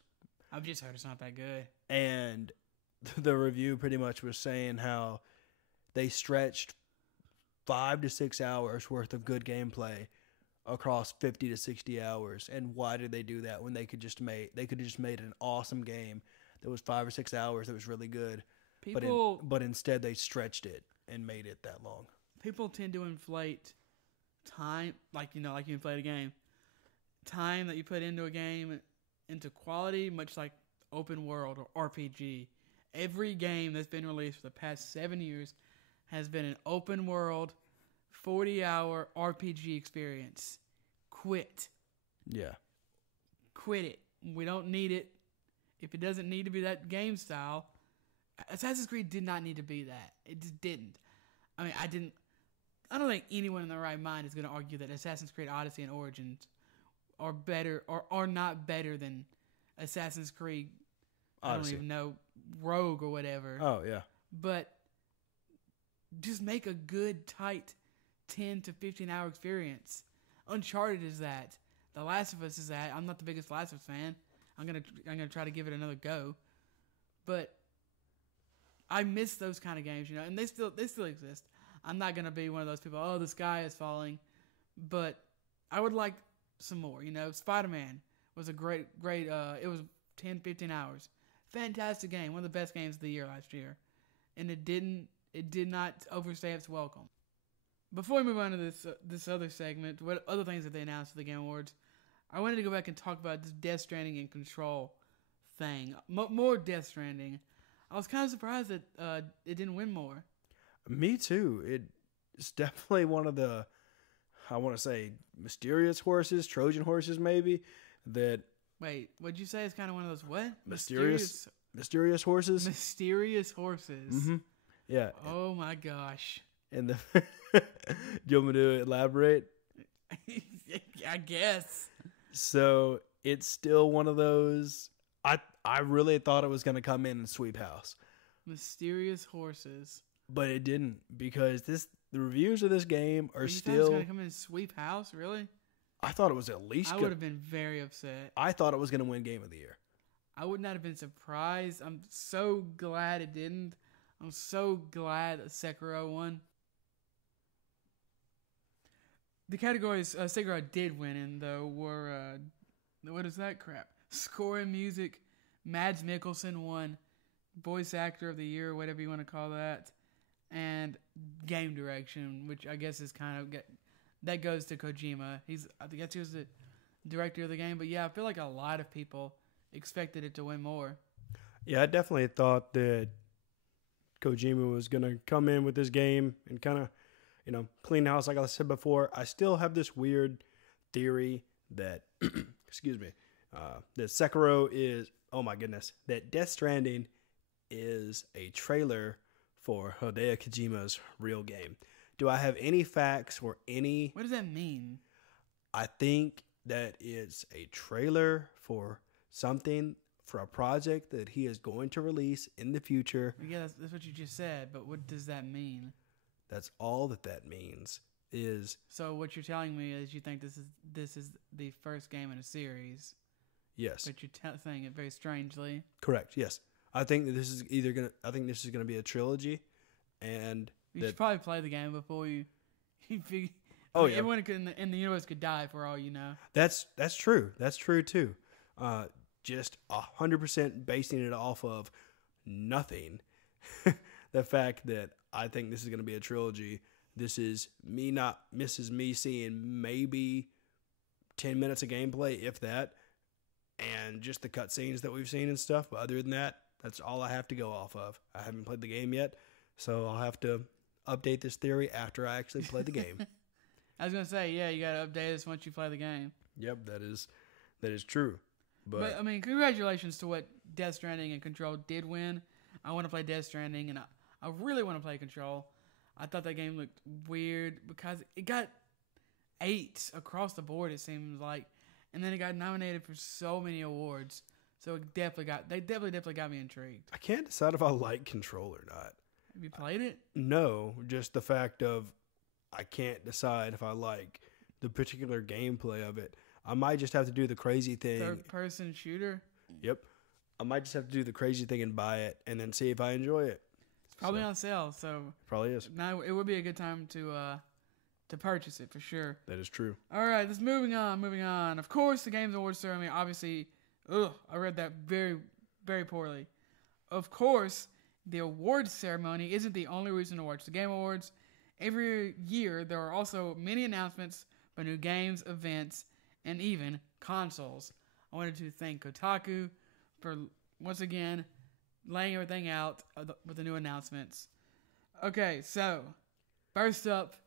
I've just heard it's not that good. And the review pretty much was saying how they stretched 5 to 6 hours worth of good gameplay across 50 to 60 hours. And why did they do that when they could just made an awesome game that was 5 or 6 hours that was really good. But instead they stretched it and made it that long. People tend to inflate time, like you inflate a game. Time that you put into a game into quality, much like open world or RPG. Every game that's been released for the past 7 years has been an open world, 40-hour RPG experience. Quit. Yeah. Quit it. We don't need it. If it doesn't need to be that game style, Assassin's Creed did not need to be that. It just didn't. I mean, I don't think anyone in their right mind is going to argue that Assassin's Creed Odyssey and Origins are better or are not better than Assassin's Creed Odyssey. I don't even know, Rogue or whatever. Oh, yeah. But just make a good, tight 10 to 15 hour experience. Uncharted is that. The Last of Us is that. I'm not the biggest Last of Us fan. I'm gonna try to give it another go, but I miss those kind of games, and they still exist. I'm not gonna be one of those people. Oh, the sky is falling, but I would like some more. Spider-Man was a great. It was 10, 15 hours. Fantastic game. One of the best games of the year last year, and it did not overstay its welcome. Before we move on to this other segment, what other things that they announced at the Game Awards, I wanted to go back and talk about this Death Stranding and Control thing. More Death Stranding. I was kind of surprised that it didn't win more. Me too. It's definitely one of the, I want to say, mysterious horses, Trojan horses maybe, that... Wait, what'd you say? It's kind of one of those what? Mysterious horses? Mysterious horses. Mm-hmm. Yeah. Oh my gosh. And do you want me to elaborate? I guess. So it's still one of those. I really thought it was going to come in and sweep house. Mysterious horses. But it didn't, because the reviews of this game are you still. Thought it was going to come in and sweep house, really? I thought it was at least. I would have been very upset. I thought it was going to win Game of the Year. I would not have been surprised. I'm so glad it didn't. I'm so glad that Sekiro won. The categories Sekiro did win in, though, were, what is that crap? Score and music. Mads Mikkelsen won Voice Actor of the Year, whatever you want to call that. And Game Direction, which I guess is kind of, that goes to Kojima. I guess he was the director of the game. But yeah, I feel like a lot of people expected it to win more. Yeah, I definitely thought that Kojima was going to come in with this game and kind of, clean house, like I said before. I still have this weird theory that, excuse me, that Sekiro is, oh my goodness, that Death Stranding is a trailer for Hideo Kojima's real game. Do I have any facts or any... What does that mean? I think that it's a trailer for something, for a project that he is going to release in the future. Yeah, that's what you just said, but what does that mean? That's all that means is... So what you're telling me is you think this is the first game in a series. Yes. But you're saying it very strangely. Correct, yes. I think that this is gonna be a trilogy, and you should probably play the game before you figure... Oh, yeah. Everyone in the universe could die for all you know. That's true. That's true, too. Just 100% basing it off of nothing. The fact that I think this is going to be a trilogy. This is me seeing maybe 10 minutes of gameplay, if that, and just the cutscenes that we've seen and stuff. But other than that, that's all I have to go off of. I haven't played the game yet, so I'll have to update this theory after I actually play the game. I was going to say, yeah, you got to update us once you play the game. Yep, that is true. But I mean, congratulations to what Death Stranding and Control did win. I want to play Death Stranding, and I really want to play Control. I thought that game looked weird because it got 8 across the board, it seems like. And then it got nominated for so many awards. So they definitely got me intrigued. I can't decide if I like Control or not. Have you played it? No, just the fact of I can't decide if I like the particular gameplay of it. I might just have to do the crazy thing. Third-person shooter? Yep. I might just have to do the crazy thing and buy it and then see if I enjoy it. It's probably on sale, so... Probably is. Now, it would be a good time to purchase it, for sure. That is true. All right, let's moving on. Of course, the Games Awards ceremony, obviously... I read that very, very poorly. Of course, the awards ceremony isn't the only reason to watch the Game Awards. Every year, there are also many announcements for new games, events, and even consoles. I wanted to thank Kotaku for, once again, laying everything out with the new announcements. Okay, so, first up,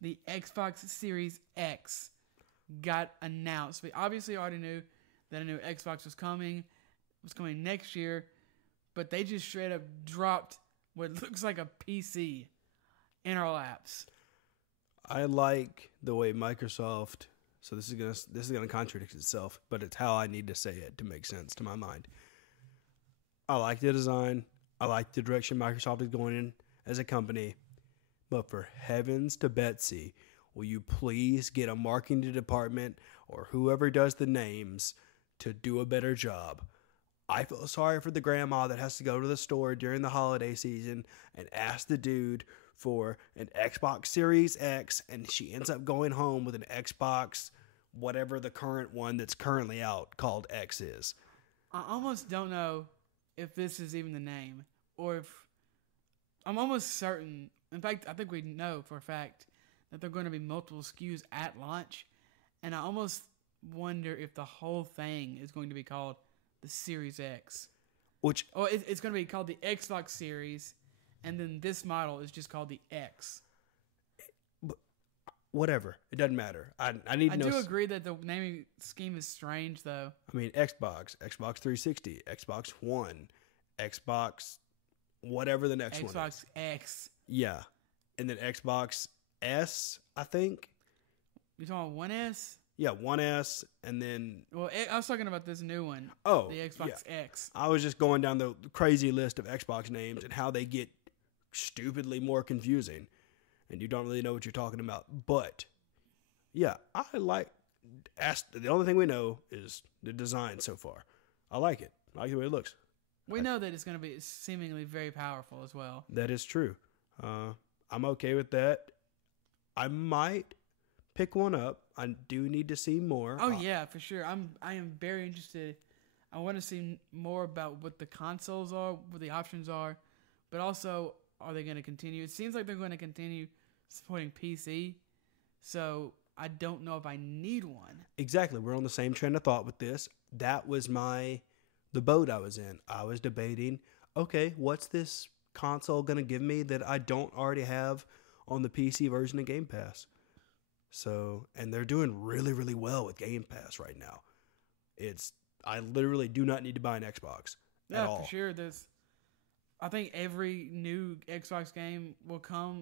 the Xbox Series X got announced. We obviously already knew that a new Xbox was coming next year, but they just straight up dropped what looks like a PC in our laps. I like the way Microsoft... So this is gonna contradict itself, but it's how I need to say it to make sense to my mind. I like the design. I like the direction Microsoft is going in as a company. but for heavens to Betsy, will you please get a marketing department or whoever does the names to do a better job? I feel sorry for the grandma that has to go to the store during the holiday season and ask the dude for an Xbox Series X, and she ends up going home with an Xbox, whatever the current one that's currently out called X is. I almost don't know if this is even the name, or if I'm almost certain. In fact, I think we know for a fact that there are going to be multiple SKUs at launch, and I almost wonder if the whole thing is going to be called the Series X. It's going to be called the Xbox Series, and then this model is just called the X. Whatever. It doesn't matter. I do agree that the naming scheme is strange, though. I mean, Xbox 360, Xbox One, Xbox, whatever the next one is. Xbox X. Yeah. And then Xbox S, I think. You talking about One S? Yeah, One S, and then... Well, I was talking about this new one. Oh, the Xbox X. I was just going down the crazy list of Xbox names and how they get stupidly more confusing, and you don't really know what you're talking about. But, yeah, the only thing we know is the design so far. I like it. I like the way it looks. We know that it's going to be seemingly very powerful as well. That is true. I'm okay with that. I might pick one up. I do need to see more. Oh yeah, for sure. I am very interested. I want to see more about what the consoles are, what the options are, but also, are they going to continue? It seems like they're going to continue supporting PC, so I don't know if I need one. Exactly. We're on the same train of thought with this. That was the boat I was in. I was debating, okay, what's this console going to give me that I don't already have on the PC version of Game Pass? So, and they're doing really, really well with Game Pass right now. I literally do not need to buy an Xbox at all. Yeah, for sure. I think every new Xbox game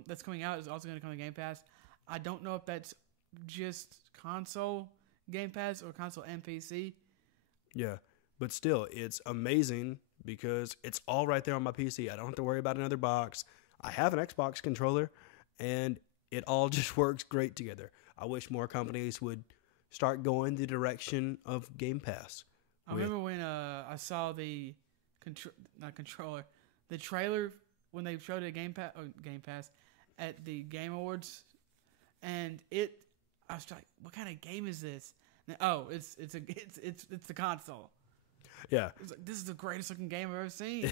that's coming out is also going to come to Game Pass. I don't know if that's just console Game Pass or console and PC. Yeah, but still, it's amazing because it's all right there on my PC. I don't have to worry about another box. I have an Xbox controller, and it all just works great together. I wish more companies would start going the direction of Game Pass. I remember when I saw the trailer when they showed it Game Pass at the Game Awards, and I was like, "What kind of game is this?" And, it's the console. Yeah, it's like, this is the greatest looking game I've ever seen.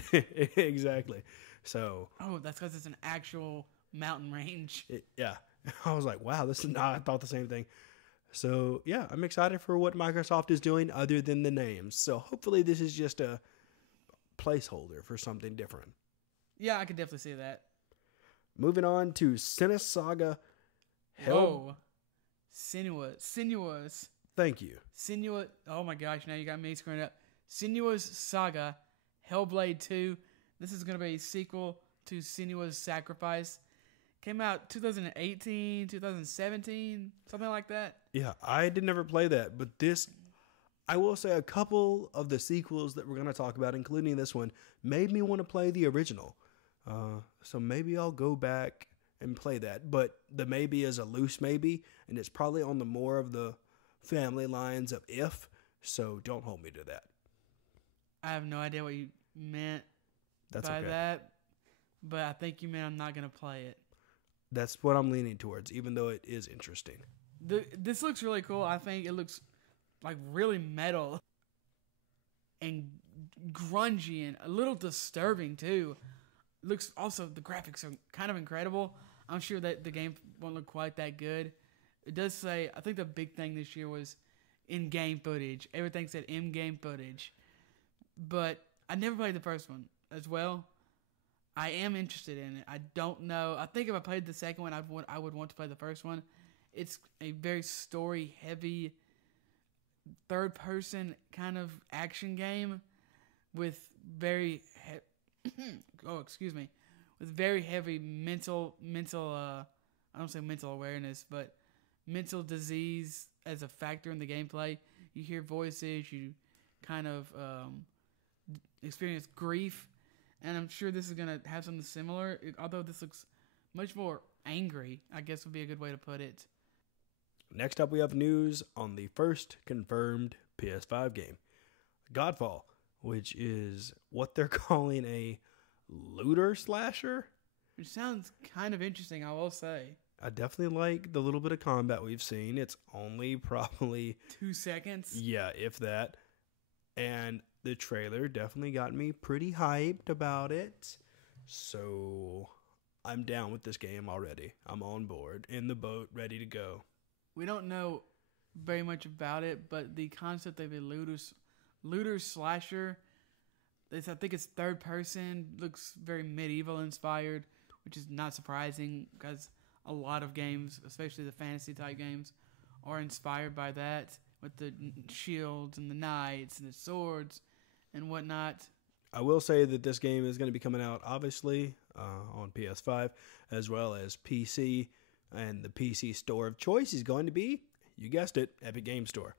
Exactly. So. Oh, that's because it's an actual mountain range. Yeah. I was like, wow, I thought the same thing. So, yeah, I'm excited for what Microsoft is doing other than the names. So, hopefully this is just a placeholder for something different. Yeah, I could definitely see that. Moving on to Senua Saga. Sinuous. Thank you. Senua. Oh my gosh, now you got me screwing up. Senua's Saga, Hellblade 2. This is going to be a sequel to Senua's Sacrifice. Came out 2018, 2017, something like that. Yeah, I did never play that, but I will say a couple of the sequels that we're going to talk about, including this one, made me want to play the original. So maybe I'll go back and play that. But the maybe is a loose maybe, and it's probably on the more of the family lines of if, so don't hold me to that. I have no idea what you meant by that, but I think you meant I'm not going to play it. That's what I'm leaning towards, even though it is interesting. This looks really cool. I think it looks like really metal and grungy and a little disturbing too. Looks also, the graphics are kind of incredible. I'm sure that the game won't look quite that good. It does say, I think the big thing this year was in-game footage. Everything said in-game footage. But I never played the first one as well. I am interested in it. I don't know. I think if I played the second one, I would want to play the first one. It's a very story-heavy, third-person kind of action game with very with very heavy mental. I don't say mental awareness, but mental disease as a factor in the gameplay. You hear voices. You kind of experience grief. And I'm sure this is going to have something similar, although this looks much more angry, I guess would be a good way to put it. Next up, we have news on the first confirmed PS5 game, Godfall, which is what they're calling a looter slasher. Which sounds kind of interesting, I will say. I definitely like the little bit of combat we've seen. It's only probably 2 seconds. Yeah, if that. And the trailer definitely got me pretty hyped about it. So I'm down with this game already. I'm on board, in the boat, ready to go. We don't know very much about it, but the concept of a looter slasher, I think it's third person, looks very medieval inspired, which is not surprising because a lot of games, especially the fantasy type games, are inspired by that with the shields and the knights and the swords and whatnot. I will say that this game is going to be coming out, obviously, on PS5 as well as PC. And the PC store of choice is going to be, you guessed it, Epic Game Store.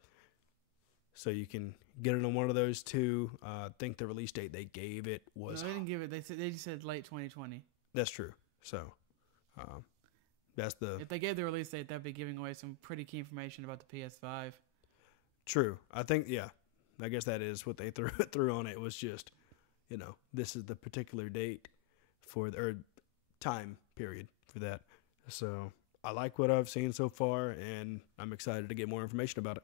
So you can get it on one of those two. I think the release date they gave it was... No, they didn't give it. They just said late 2020. That's true. So that's the... If they gave the release date, that'd be giving away some pretty key information about the PS5. True. I think, yeah. I guess that is what they threw on it. It was just, this is the particular date or time period for that. So I like what I've seen so far, and I'm excited to get more information about it.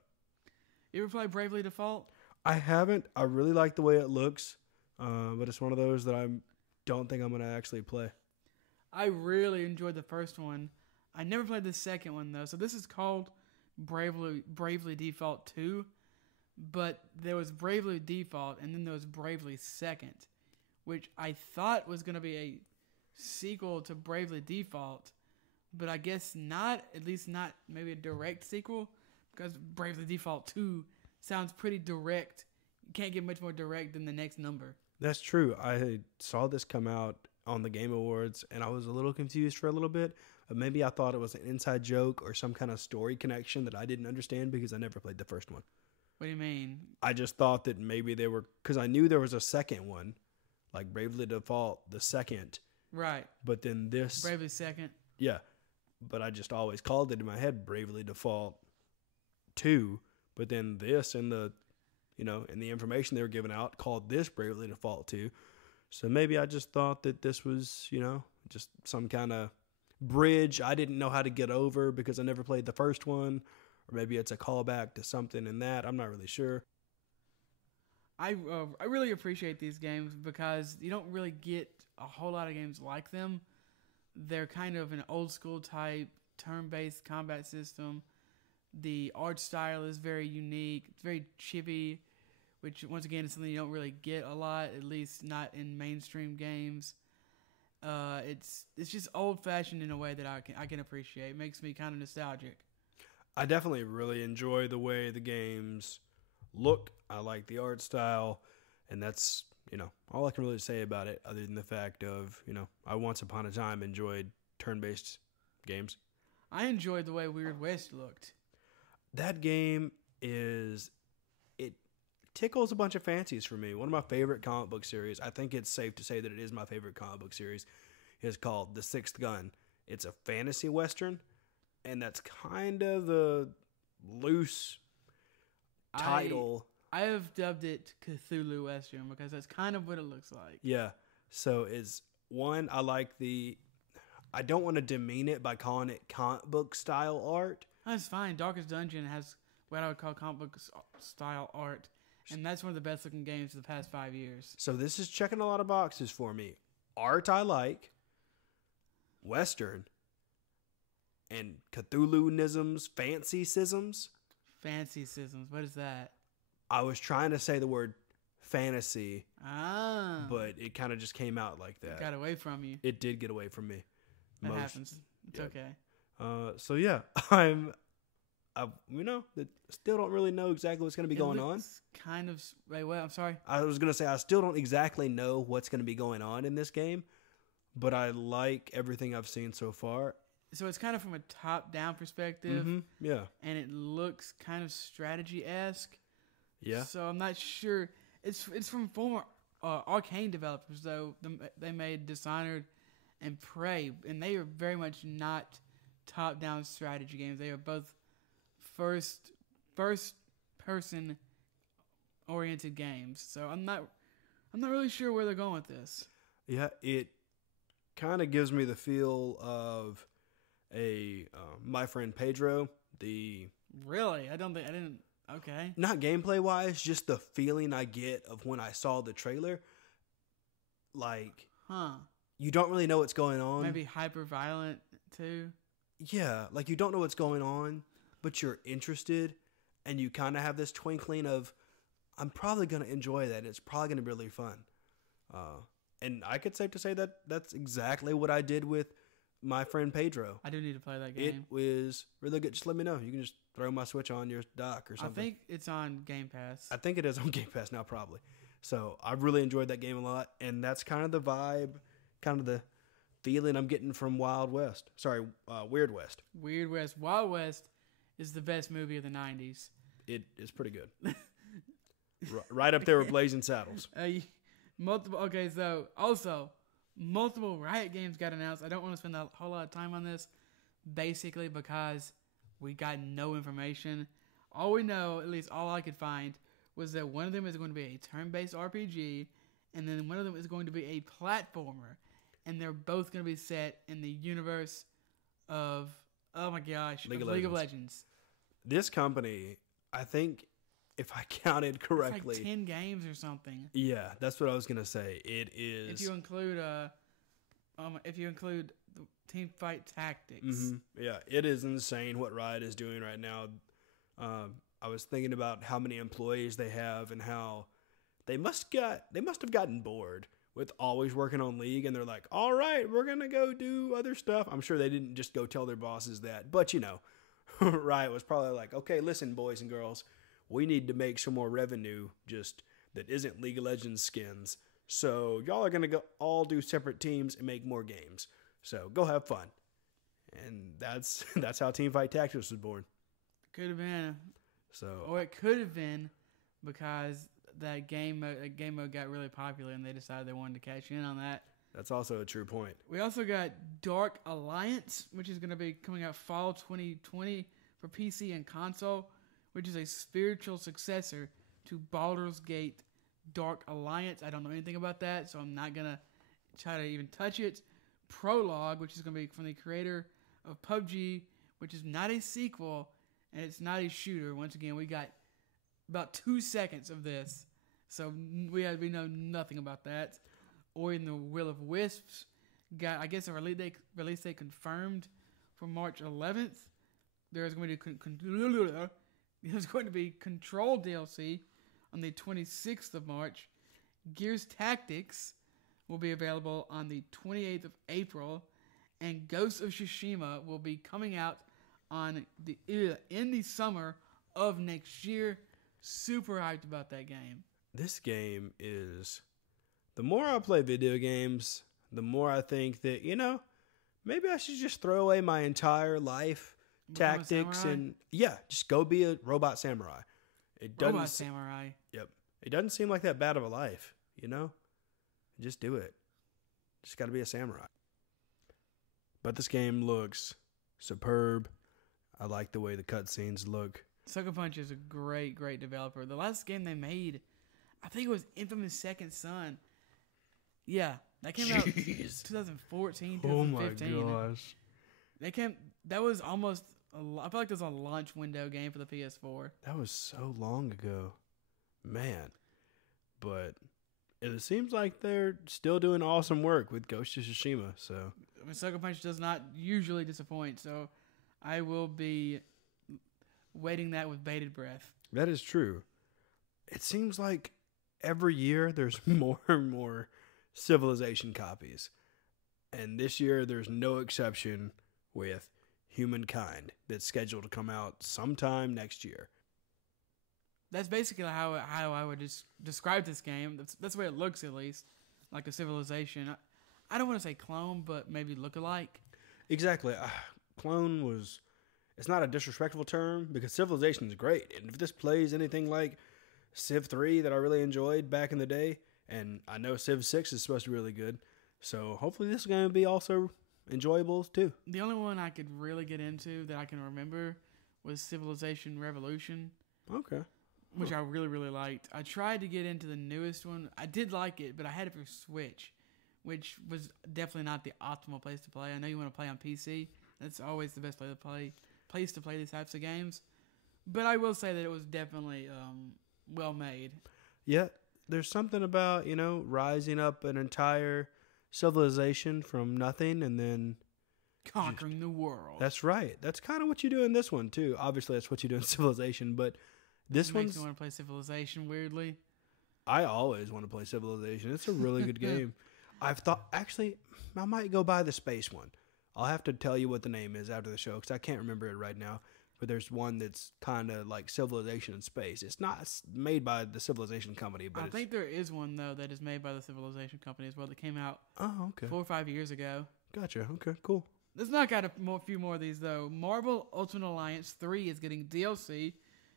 You ever play Bravely Default? I haven't. I really like the way it looks, but it's one of those that I don't think I'm going to actually play. I really enjoyed the first one. I never played the second one, though. So this is called Bravely Default 2, but there was Bravely Default, and then there was Bravely Second, which I thought was going to be a sequel to Bravely Default, but I guess not, at least not maybe a direct sequel, because Bravely Default 2 sounds pretty direct. You can't get much more direct than the next number. That's true. I saw this come out on the Game Awards, and I was a little confused for a little bit. But maybe I thought it was an inside joke or some kind of story connection that I didn't understand because I never played the first one. What do you mean? I just thought that maybe they were... Because I knew there was a second one, like Bravely Default, the second. Right. But then this... Bravely Second. Yeah. But I just always called it in my head Bravely Default 2. But then this and the... and the information they were giving out called this Bravely Default 2. So maybe I just thought that this was, just some kind of bridge I didn't know how to get over because I never played the first one. Or maybe it's a callback to something in that. I'm not really sure. I really appreciate these games because you don't really get a whole lot of games like them. They're kind of an old school type turn-based combat system. The art style is very unique. It's very chibi, which once again is something you don't really get a lot, at least not in mainstream games. It's just old-fashioned in a way that I can appreciate. It makes me kind of nostalgic. I definitely really enjoy the way the games look. I like the art style, and that's, all I can really say about it other than the fact of, I once upon a time enjoyed turn-based games. I enjoyed the way Weird West looked. That game it tickles a bunch of fancies for me. One of my favorite comic book series, I think it's safe to say that it is my favorite comic book series, is called The Sixth Gun. It's a fantasy western, and that's kind of the loose title. I have dubbed it Cthulhu Western because that's kind of what it looks like. Yeah. So it's one, I don't want to demean it by calling it comic book style art. That's fine. Darkest Dungeon has what I would call comic book style art, and that's one of the best looking games of the past 5 years. So this is checking a lot of boxes for me. Art I like, Western, and Cthulhu-nisms, fancy-sisms. Fancy-sisms, what is that? I was trying to say the word fantasy, but it kind of just came out like that. It got away from you. It did get away from me. That happens. It's okay. So yeah, still don't really know exactly what's going to be going on. Kind of. Wait, what? I'm sorry. I was going to say I still don't exactly know what's going to be going on in this game, but I like everything I've seen so far. So it's kind of from a top-down perspective. Mm-hmm. Yeah. And it looks kind of strategy-esque. Yeah. So I'm not sure. It's from former Arcane developers, though. They made Dishonored and Prey, and they are very much not top-down strategy games. They are both first person oriented games. So I'm not really sure where they're going with this. Yeah, it kind of gives me the feel of a My Friend Pedro. Really? I didn't. Okay. Not gameplay wise, just the feeling I get of when I saw the trailer. Like, you don't really know what's going on. Maybe hyper violent too. Yeah, like you don't know what's going on, but you're interested, and you kind of have this twinkling of, I'm probably going to enjoy that. It's probably going to be really fun. And I could safe to say that that's exactly what I did with My Friend Pedro. I do need to play that game. It was really good. Just let me know. You can just throw my Switch on your dock or something. I think it's on Game Pass. I think it is on Game Pass now, probably. So I really enjoyed that game a lot, and that's kind of the vibe, kind of the feeling I'm getting from Wild West. Sorry, Weird West. Weird West. Wild West is the best movie of the 90s. It is pretty good. Right up there with Blazing Saddles. Multiple Riot games got announced. I don't want to spend a whole lot of time on this, basically because we got no information. All we know, at least all I could find, was that one of them is going to be a turn-based RPG, and then one of them is going to be a platformer, and they're both going to be set in the universe of, oh my gosh, League of Legends. This company, I think, if I counted correctly, it's like 10 games or something. Yeah, that's what I was gonna say. It is. If you include the Teamfight Tactics. Mm-hmm. Yeah, it is insane what Riot is doing right now. I was thinking about how many employees they have and how they must have gotten bored with always working on League, and they're like, all right, we're gonna go do other stuff. I'm sure they didn't just go tell their bosses that, but Riot was probably like, okay, listen, boys and girls, we need to make some more revenue just that isn't League of Legends skins. So y'all are going to go all do separate teams and make more games. So go have fun. And that's how Teamfight Tactics was born. Could have been. Or it could have been because that game mode got really popular and they decided they wanted to cash in on that. That's also a true point. We also got Dark Alliance, which is going to be coming out fall 2020 for PC and console, which is a spiritual successor to Baldur's Gate Dark Alliance. I don't know anything about that, so I'm not going to try to even touch it. Prologue, which is going to be from the creator of PUBG, which is not a sequel, and it's not a shooter. Once again, we got about 2 seconds of this, so we know nothing about that. Ori and the Will of Wisps got, I guess, a release date confirmed for March 11th. There's going to be Control DLC on the 26th of March. Gears Tactics will be available on the 28th of April, and Ghost of Tsushima will be coming out in the summer of next year. Super hyped about that game. This game is, the more I play video games, the more I think that, maybe I should just throw away my entire life, tactics, and just go be a robot samurai. Samurai. Yep. It doesn't seem like that bad of a life, Just do it. Just got to be a samurai. But this game looks superb. I like the way the cutscenes look. Sucker Punch is a great, great developer. The last game they made, I think it was Infamous Second Son. Yeah, that came out 2014, 2015. Oh my gosh. That was almost, I feel like it was a launch window game for the PS4. That was so long ago. Man. But it seems like they're still doing awesome work with Ghost of Tsushima. So Sucker Punch does not usually disappoint, so I will be waiting that with bated breath. That is true. It seems like every year there's more and more Civilization copies. And this year there's no exception with Humankind that's scheduled to come out sometime next year. That's basically how I would describe this game. That's the way it looks, at least, like a Civilization. I don't want to say clone, but maybe look-alike. Exactly. Clone was... It's not a disrespectful term because Civilization is great. And if this plays anything like Civ 3 that I really enjoyed back in the day, and I know Civ 6 is supposed to be really good, So hopefully this is going to be also enjoyable too. The only one I could really get into that I can remember was Civilization Revolution. Okay. Which I really, really liked. I tried to get into the newest one. I did like it, but I had it for Switch, which was definitely not the optimal place to play. I know you want to play on PC. That's always the best place to play these types of games. But I will say that it was definitely well made. Yeah, there's something about, rising up an entire civilization from nothing and then conquering the world. That's right. That's kind of what you do in this one too. Obviously, that's what you do in Civilization, but this makes me want to play Civilization. Weirdly, I always want to play Civilization. It's a really good game. I've thought actually I might go buy the space one. I'll have to tell you what the name is after the show because I can't remember it right now. But there's one that's kind of like Civilization in space. It's not made by the Civilization company, but I think there is one though that is made by the Civilization company as well that came out 4 or 5 years ago. Gotcha. Okay, cool. Let's knock out a few more of these though. Marvel Ultimate Alliance 3 is getting DLC.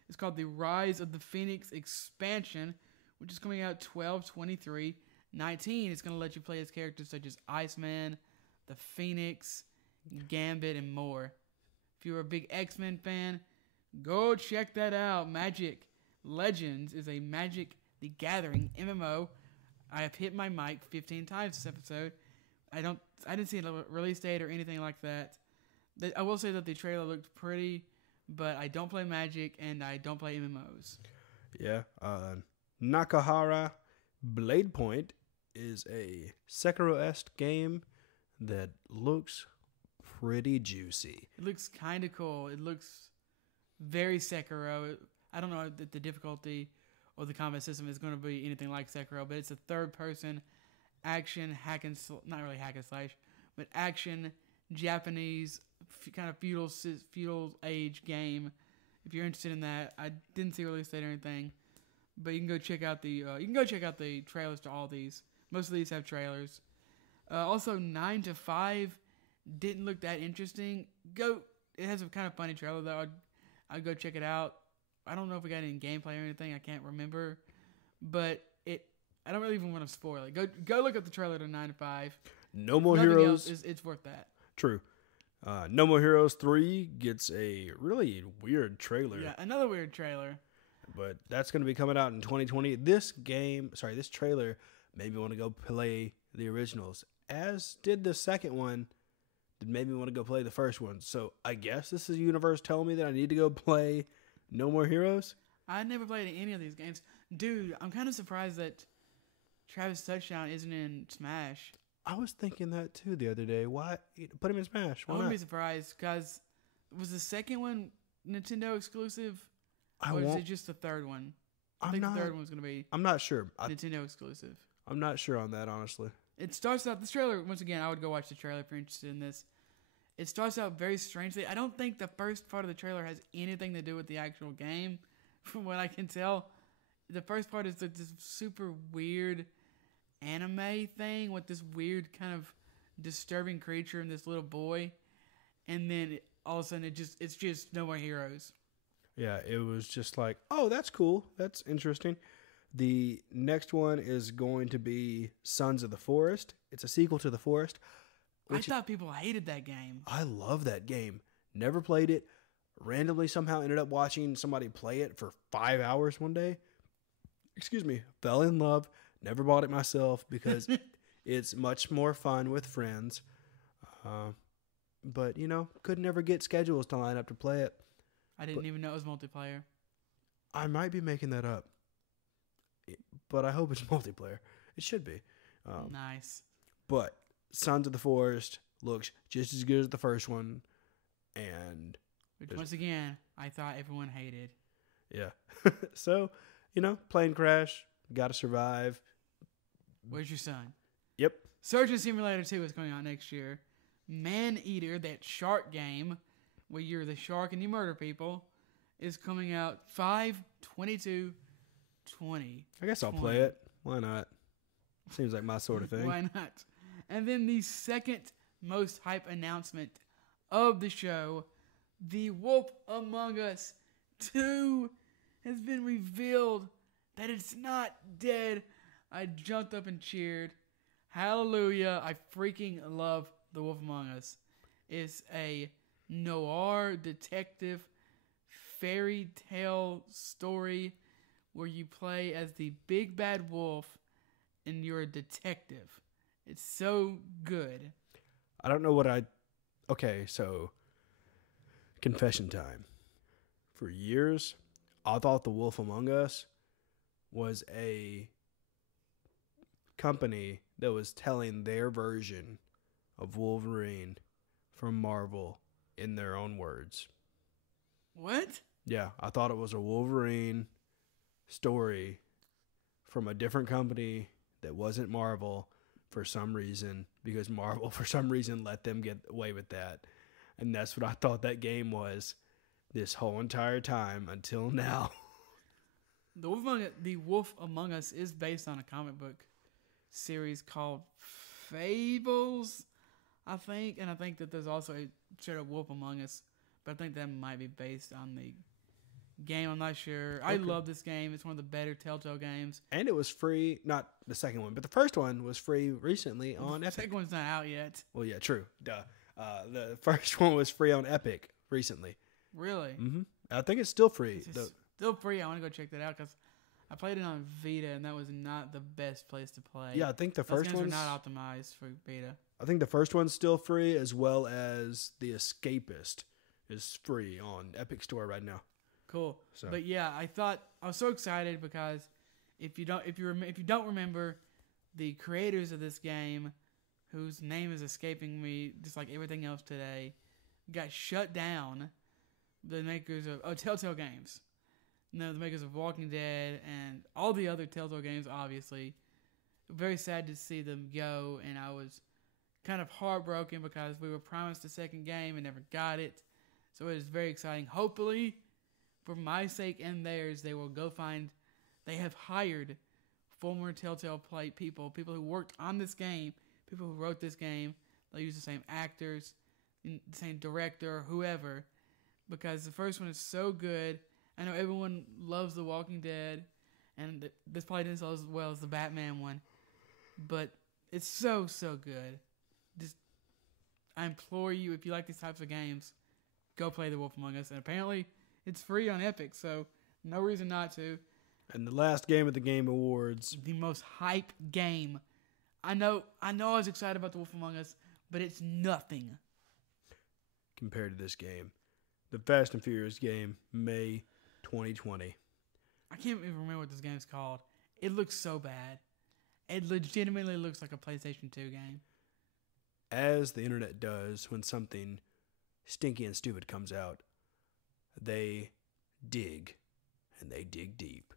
It's called the Rise of the Phoenix Expansion, which is coming out 12/23/19. It's going to let you play as characters such as Iceman, the Phoenix, Gambit, and more. If you're a big X-Men fan, go check that out. Magic Legends is a Magic the Gathering MMO. I have hit my mic 15 times this episode. I didn't see a release date or anything like that. I will say that the trailer looked pretty, but I don't play Magic and I don't play MMOs. Yeah. Nakahara Blade Point is a Sekiro-esque game that looks pretty juicy. It looks kind of cool. It looks very Sekiro. I don't know that the difficulty or the combat system is going to be anything like Sekiro, but it's a third-person action not really hack and slash, but action Japanese kind of feudal age game. If you're interested in that, I didn't see a release date or anything, but you can go check out the trailers to all these. Most of these have trailers. Also, 9 to 5 didn't look that interesting. It has a kind of funny trailer though. I'd go check it out. I don't know if we got any gameplay or anything. I can't remember, but I don't really even want to spoil it. Go look up the trailer to 9 to 5. No More Heroes. It's worth that. True. No More Heroes 3 gets a really weird trailer. Yeah, another weird trailer. But that's going to be coming out in 2020. This trailer made me want to go play the originals, as did the second one that made me want to go play the first one. So I guess this is the universe telling me that I need to go play No More Heroes. I never played any of these games. Dude, I'm kind of surprised that Travis Touchdown isn't in Smash. I was thinking that too the other day. Why put him in Smash? Why I wouldn't not? be surprised because was the second one Nintendo exclusive, Or is it just the third one? I think the third one's going to be I'm not sure. Nintendo exclusive. I'm not sure on that, honestly. It starts out, this trailer, once again, I would go watch the trailer if you're interested in this. It starts out very strangely. I don't think the first part of the trailer has anything to do with the actual game, from what I can tell. The first part is this super weird anime thing with this weird kind of disturbing creature and this little boy. And then all of a sudden it's just No More Heroes. Yeah, it was just like, oh, that's cool. That's interesting. The next one is going to be Sons of the Forest. It's a sequel to The Forest. I thought people hated that game. I love that game. Never played it. Randomly somehow ended up watching somebody play it for 5 hours one day. Excuse me. Fell in love. Never bought it myself because it's much more fun with friends. But, could never get schedules to line up to play it. I didn't even know it was multiplayer. I might be making that up. But I hope it's multiplayer. It should be. Nice. But Sons of the Forest looks just as good as the first one. And which, once again, I thought everyone hated. Yeah. So, plane crash. Gotta survive. Where's your son? Yep. Surgeon Simulator 2 is coming out next year. Man Eater, that shark game where you're the shark and you murder people, is coming out 5/22/20. I guess I'll play it. Why not? Seems like my sort of thing. Why not? And then the second most hype announcement of the show, The Wolf Among Us 2 has been revealed that it's not dead. I jumped up and cheered. Hallelujah. I freaking love The Wolf Among Us. It's a noir detective fairy tale story where you play as the big bad wolf and you're a detective. It's so good. I don't know okay, so confession time. For years, I thought The Wolf Among Us was a company that was telling their version of Wolverine from Marvel in their own words. What? Yeah, I thought it was a Wolverine story from a different company that wasn't Marvel for some reason, because Marvel for some reason let them get away with that. And that's what I thought that game was this whole entire time until now. The Wolf Among Us is based on a comic book series called Fables, I think. And I think that there's also a straight up Wolf Among Us, but I think that might be based on the game. I'm not sure. I love this game. It's one of the better Telltale games. And it was free, not the second one, but the first one was free recently on Epic. The second one's not out yet. Well, yeah, true. Duh. The first one was free on Epic recently. Really? Mm-hmm. I think it's still free. It's still free. I want to go check that out because I played it on Vita, and that was not the best place to play. Yeah, I think the Those first games one's are not optimized for Vita. I think the first one's still free, as well as The Escapist is free on Epic Store right now. Cool. So. But yeah, I was so excited because if you don't remember, the creators of this game, whose name is escaping me, just like everything else today, got shut down. The makers of Telltale Games, the makers of Walking Dead and all the other Telltale games, obviously. Very sad to see them go, and I was kind of heartbroken because we were promised a second game and never got it. So it is very exciting. Hopefully, for my sake and theirs, they will go find. They have hired former Telltale people who worked on this game, people who wrote this game. They'll use the same actors, the same director, whoever, because the first one is so good. I know everyone loves The Walking Dead, and this probably didn't sell as well as the Batman one, but it's so good. Just, I implore you, if you like these types of games, go play The Wolf Among Us. And apparently, it's free on Epic, so no reason not to. And the last game of the Game Awards. The most hype game. I know I was excited about The Wolf Among Us, but it's nothing compared to this game. The Fast and Furious game, May 2020. I can't even remember what this game's called. It looks so bad. It legitimately looks like a PlayStation 2 game. As the internet does when something stinky and stupid comes out, they dig, and they dig deep.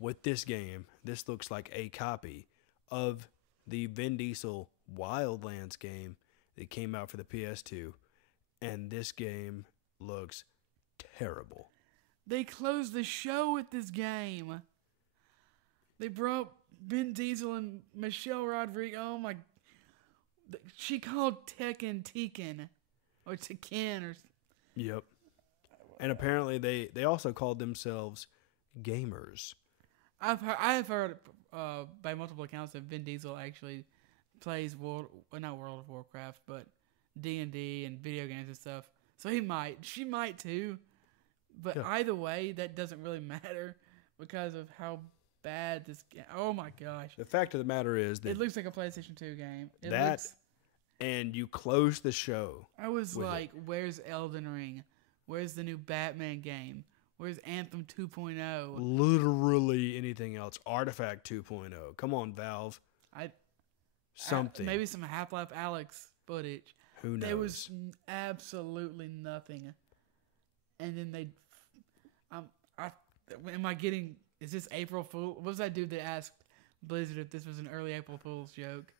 With this game, this looks like a copy of the Vin Diesel Wildlands game that came out for the PS2, and this game looks terrible. They closed the show with this game. They brought Vin Diesel and Michelle Rodriguez. Oh my! She called Tekken Tekken, or Tekken, or. Yep. And apparently they also called themselves gamers. I have heard by multiple accounts that Vin Diesel actually plays not World of Warcraft, but D&D and video games and stuff. So she might too. But Either way, that doesn't really matter because of how bad this game. Oh my gosh! The fact of the matter is that it looks like a PlayStation 2 game. And you close the show. I was like, "Where's Elden Ring? Where's the new Batman game? Where's Anthem 2.0? Literally anything else. Artifact 2.0. Come on, Valve. Something. Maybe some Half-Life Alyx footage. Who knows? There was absolutely nothing. And then is this April Fool? What was that dude that asked Blizzard if this was an early April Fool's joke?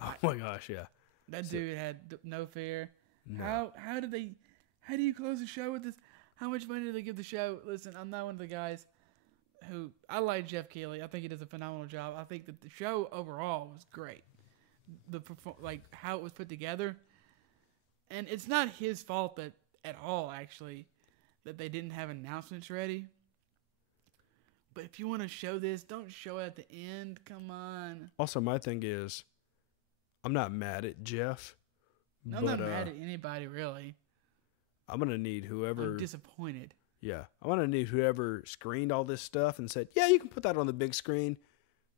Oh my gosh, yeah. That dude had no fear. No. How do you close the show with this? How much money do they give the show? Listen, I'm not one of the guys who, I like Jeff Keighley. I think he does a phenomenal job. I think that the show overall was great. How it was put together. And it's not his fault at all, actually, that they didn't have announcements ready. But if you want to show this, don't show it at the end. Come on. Also, my thing is, I'm not mad at Jeff. I'm not mad at anybody, really. I'm going to need whoever... I'm disappointed. Yeah. I'm going to need whoever screened all this stuff and said, yeah, you can put that on the big screen,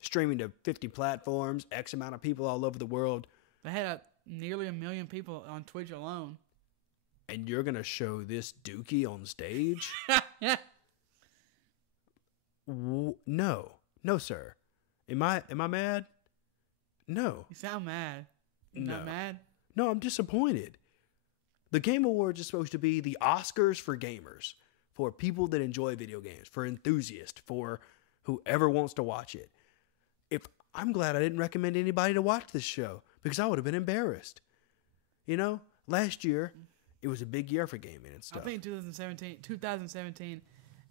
streaming to 50 platforms, X amount of people all over the world. They had nearly 1 million people on Twitch alone. And you're going to show this dookie on stage? No. No, sir. Am I mad? No. You sound mad. You're not mad? No, I'm disappointed. The Game Awards is supposed to be the Oscars for gamers, for people that enjoy video games, for enthusiasts, for whoever wants to watch it. I'm glad I didn't recommend anybody to watch this show, because I would have been embarrassed. You know, last year, it was a big year for gaming and stuff. I think 2017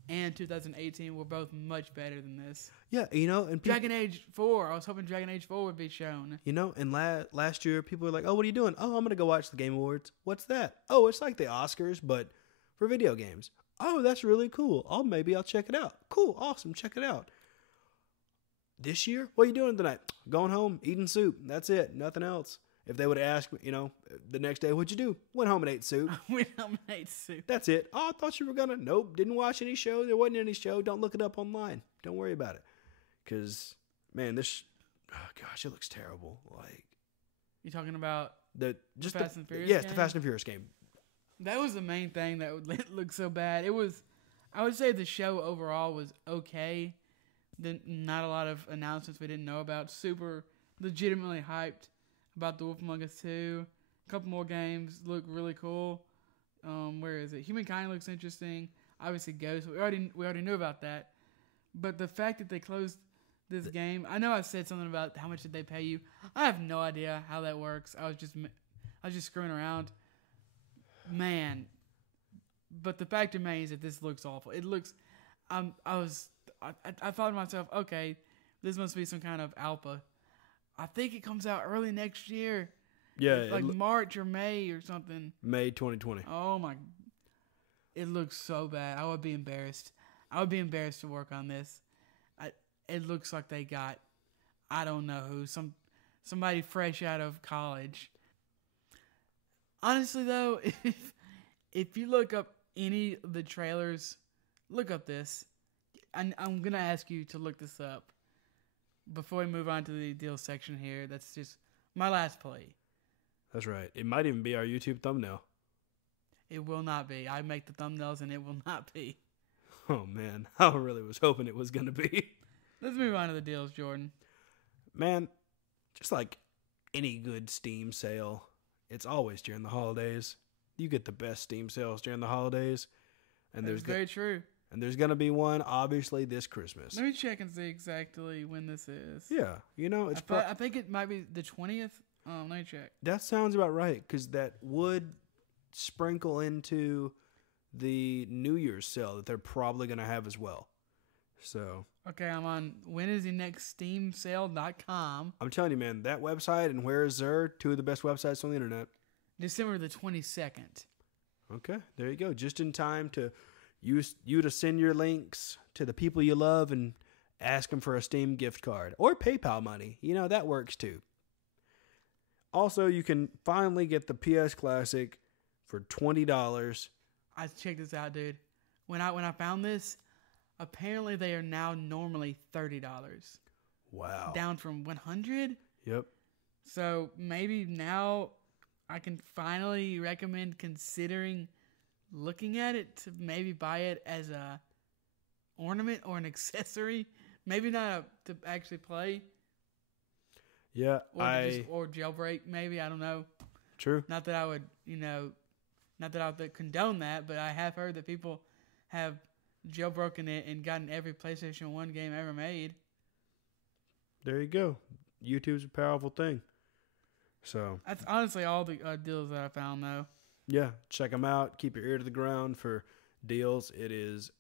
and 2018 were both much better than this. Yeah, you know, and Dragon Age 4. I was hoping Dragon Age 4 would be shown. You know, and last year people were like, "Oh, what are you doing?" "Oh, I'm gonna go watch the Game Awards." "What's that?" "Oh, it's like the Oscars, but for video games." "Oh, that's really cool. Oh, maybe I'll check it out." "Cool, awesome, check it out." This year, what are you doing tonight? "Going home, eating soup. That's it, nothing else." If they would ask, you know, the next day, "What'd you do?" "Went home and ate soup." Went home and ate soup. That's it. "Oh, I thought you were gonna." "Nope, didn't watch any show. There wasn't any show. Don't look it up online. Don't worry about it." Because, man, oh gosh, it looks terrible. Like, you talking about the Fast and Furious? Yes, the Fast and Furious game. That was the main thing that would look so bad. It was, I would say the show overall was okay. Not a lot of announcements we didn't know about. Super legitimately hyped about The Wolf Among Us 2. A couple more games look really cool. Where is it? Humankind looks interesting. Obviously Ghost. We already knew about that. But the fact that they closed this game, I know I said something about how much did they pay you. I have no idea how that works. I was just screwing around. Man. But the fact remains that this looks awful. It looks, I thought to myself, okay, this must be some kind of alpha. I think it comes out early next year. Yeah. Like March or May or something. May 2020. Oh my. It looks so bad. I would be embarrassed. I would be embarrassed to work on this. It looks like they got, I don't know who, somebody fresh out of college. Honestly though, if you look up any of the trailers, look up this. I'm going to ask you to look this up before we move on to the deal section here. That's just my last plea. That's right. It might even be our YouTube thumbnail. It will not be. I make the thumbnails and it will not be. Oh, man. I really was hoping it was going to be. Let's move on to the deals, Jordan. Man, just like any good Steam sale, it's always during the holidays. You get the best Steam sales during the holidays. And That's very true. And there's going to be one, obviously, this Christmas. Let me check and see exactly when this is. Yeah, you know, it's I think it might be the 20th. Let me check. That sounds about right, because that would sprinkle into the New Year's sale that they're probably going to have as well. So. Okay, I'm on whenistheNextSteamSale.com. I'm telling you, man, that website and Where Is There, two of the best websites on the internet. December the 22nd. Okay, there you go. Just in time to use you to send your links to the people you love and ask them for a Steam gift card or PayPal money. You know, that works too. Also, you can finally get the PS Classic for $20. I checked this out, dude. When I found this, apparently they are now normally $30. Wow. Down from $100? Yep. So maybe now I can finally recommend considering looking at it to maybe buy it as a ornament or an accessory. Maybe not to actually play. Yeah, or jailbreak, maybe. I don't know. True. Not that I would, not that I would condone that, but I have heard that people have jailbroken it and gotten every PlayStation 1 game ever made. There you go. YouTube's a powerful thing. So that's honestly all the deals that I found, though. Yeah, check them out. Keep your ear to the ground for deals. It is,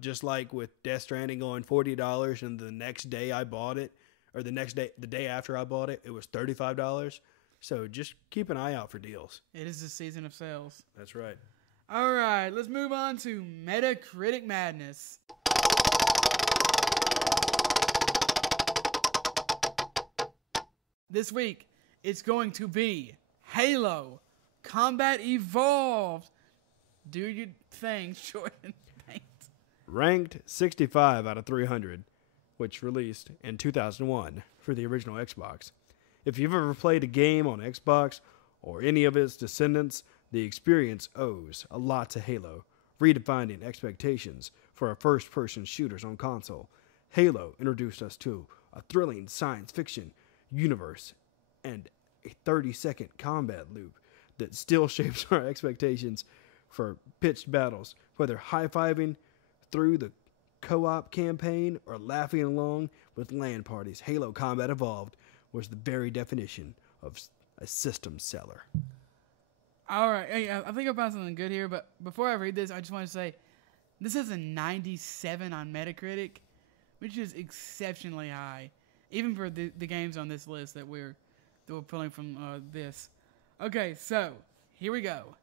just like with Death Stranding going $40, and the next day I bought it, or the day after I bought it, it was $35. So just keep an eye out for deals. It is the season of sales. That's right. All right, let's move on to Metacritic Madness. this week, it's going to be Halo Combat Evolved. Do your thing, Jordan. Thanks. Ranked 65 out of 300, which released in 2001 for the original Xbox. If you've ever played a game on Xbox or any of its descendants, the experience owes a lot to Halo, redefining expectations for our first-person shooters on console. Halo introduced us to a thrilling science fiction universe and a 30-second combat loop that still shapes our expectations for pitched battles, whether high-fiving through the co-op campaign or laughing along with LAN parties. Halo Combat Evolved was the very definition of a system seller. All right, hey, I think I found something good here, but before I read this, I just want to say this is a 97 on Metacritic, which is exceptionally high, even for the games on this list that we're pulling from this. Okay, so here we go.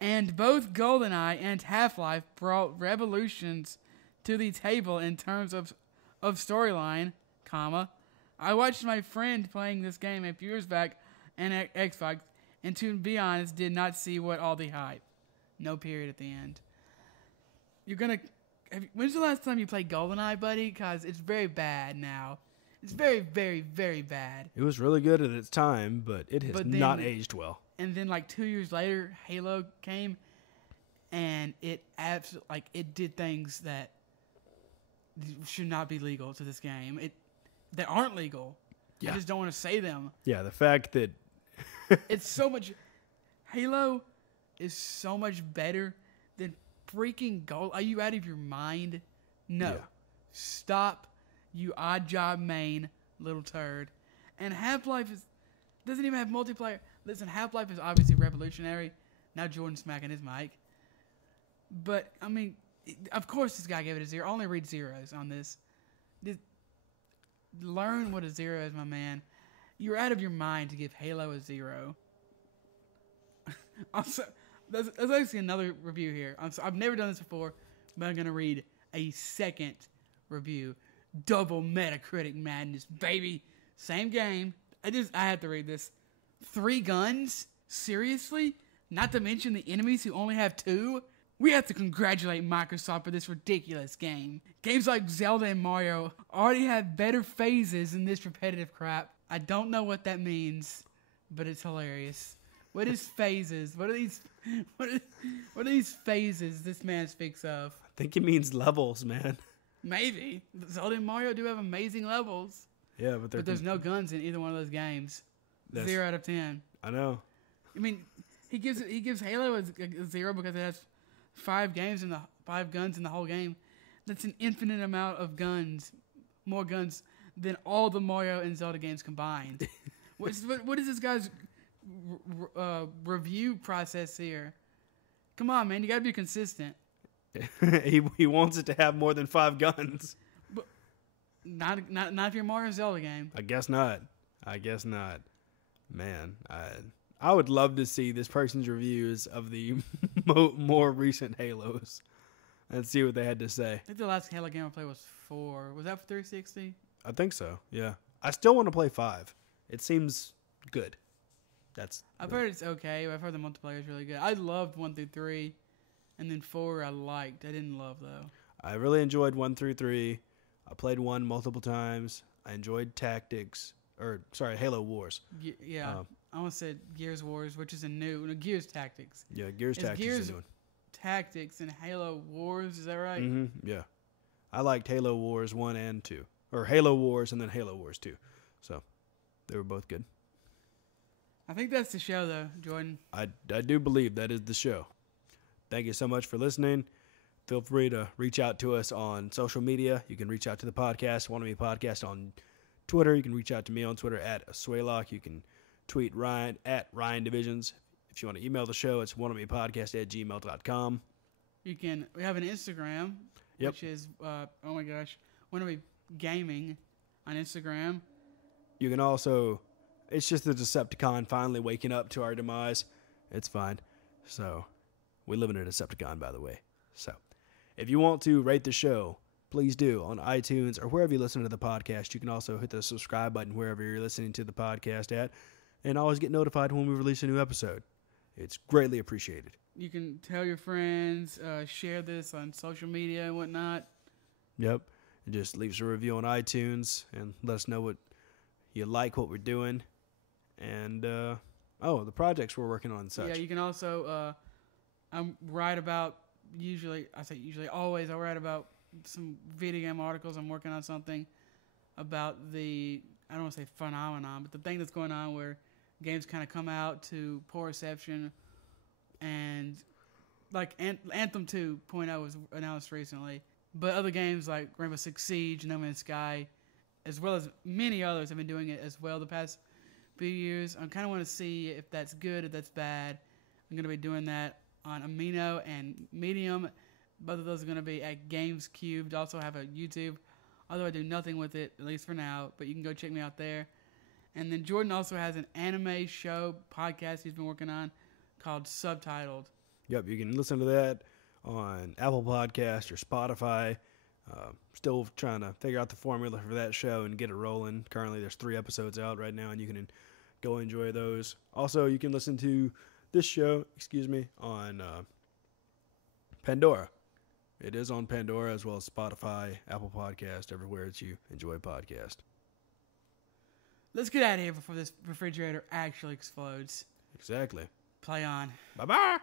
And both GoldenEye and Half-Life brought revolutions to the table in terms of storyline, comma. I watched my friend playing this game a few years back on Xbox, and to be honest, did not see what all the hype. No period at the end. When's the last time you played GoldenEye, buddy? Because it's very bad now. It's very, very, very bad. It was really good at its time, but it has not aged well. And then, 2 years later, Halo came, and it did things that should not be legal to this game. That aren't legal. Yeah. I just don't want to say them. Yeah, the fact that it's so much. Halo is so much better than freaking Gold. Are you out of your mind? No. Yeah. Stop, you odd job main little turd. And Half-Life doesn't even have multiplayer. Listen, Half-Life is obviously revolutionary. Now Jordan's smacking his mic. But, I mean, of course this guy gave it a 0. I only read zeros on this. Learn what a 0 is, my man. You're out of your mind to give Halo a 0. Also, there's actually another review here. I've never done this before, but I'm going to read a second review. Double Metacritic madness, baby. Same game. I had to read this. 3 guns? Seriously? Not to mention the enemies who only have 2? We have to congratulate Microsoft for this ridiculous game. Games like Zelda and Mario already have better phases than this repetitive crap. I don't know what that means, but it's hilarious. What is phases? What are these phases this man speaks of? I think it means levels, man. Maybe. Zelda and Mario do have amazing levels. Yeah, but there's no guns in either one of those games. 0 out of 10. I know. I mean, he gives Halo a 0 because it has 5 guns in the whole game. That's an infinite amount of guns, more guns than all the Mario and Zelda games combined. What is this guy's review process here? Come on, man, you gotta be consistent. he wants it to have more than 5 guns. But not if you're Mario Zelda game. I guess not. Man, I would love to see this person's reviews of the more recent Halos and see what they had to say. I think the last Halo game I played was 4. Was that for 360? I think so, yeah. I still want to play 5. It seems good. I've heard it's okay. I've heard the multiplayer is really good. I loved 1 through 3, and then 4 I liked. I didn't love, though. I really enjoyed 1 through 3. I played 1 multiple times. I enjoyed Halo Wars. Yeah. I almost said Gears Wars, which is Gears Tactics. Yeah, Gears Tactics is a new one. Tactics and Halo Wars, is that right? Mm-hmm, yeah. I liked Halo Wars 1 and 2. Or Halo Wars and then Halo Wars 2. So, they were both good. I think that's the show, though, Jordan. I do believe that is the show. Thank you so much for listening. Feel free to reach out to us on social media. You can reach out to the podcast, Wannabe Podcast on Twitter. You can reach out to me on Twitter at Swaylock. You can tweet Ryan at Ryan Divisions. If you want to email the show, it's wannabepodcast@gmail.com. We have an Instagram, which is, Wannabe Gaming on Instagram. You can also, it's just the Decepticon finally waking up to our demise. It's fine. So, we live in a Decepticon, by the way. So, if you want to rate the show, please do on iTunes or wherever you listen to the podcast. You can also hit the subscribe button wherever you're listening to the podcast at, and always get notified when we release a new episode. It's greatly appreciated. You can tell your friends, share this on social media and whatnot. Yep. And just leave us a review on iTunes and let us know what you like, what we're doing. And, the projects we're working on and such. Yeah, you can also, I write about, always, I write about some video game articles. I'm working on something about I don't want to say phenomenon, but the thing that's going on where games kind of come out to poor reception, and like Anthem 2.0 was announced recently, but other games like Rainbow Six Siege, No Man's Sky, as well as many others have been doing it as well the past few years. I kind of want to see if that's good, if that's bad. I'm going to be doing that on Amino and Medium. Both of those are going to be at Games Cubed. Also have a YouTube, although I do nothing with it, at least for now, but you can go check me out there. And then Jordan also has an anime show podcast he's been working on called Subtitled. Yep, you can listen to that on Apple Podcasts or Spotify. Still trying to figure out the formula for that show and get it rolling. Currently, there's 3 episodes out right now, and you can go enjoy those. Also, you can listen to this show, on Pandora. It is on Pandora as well as Spotify, Apple Podcast, everywhere that you enjoy podcast. Let's get out of here before this refrigerator actually explodes. Exactly. Play on. Bye-bye.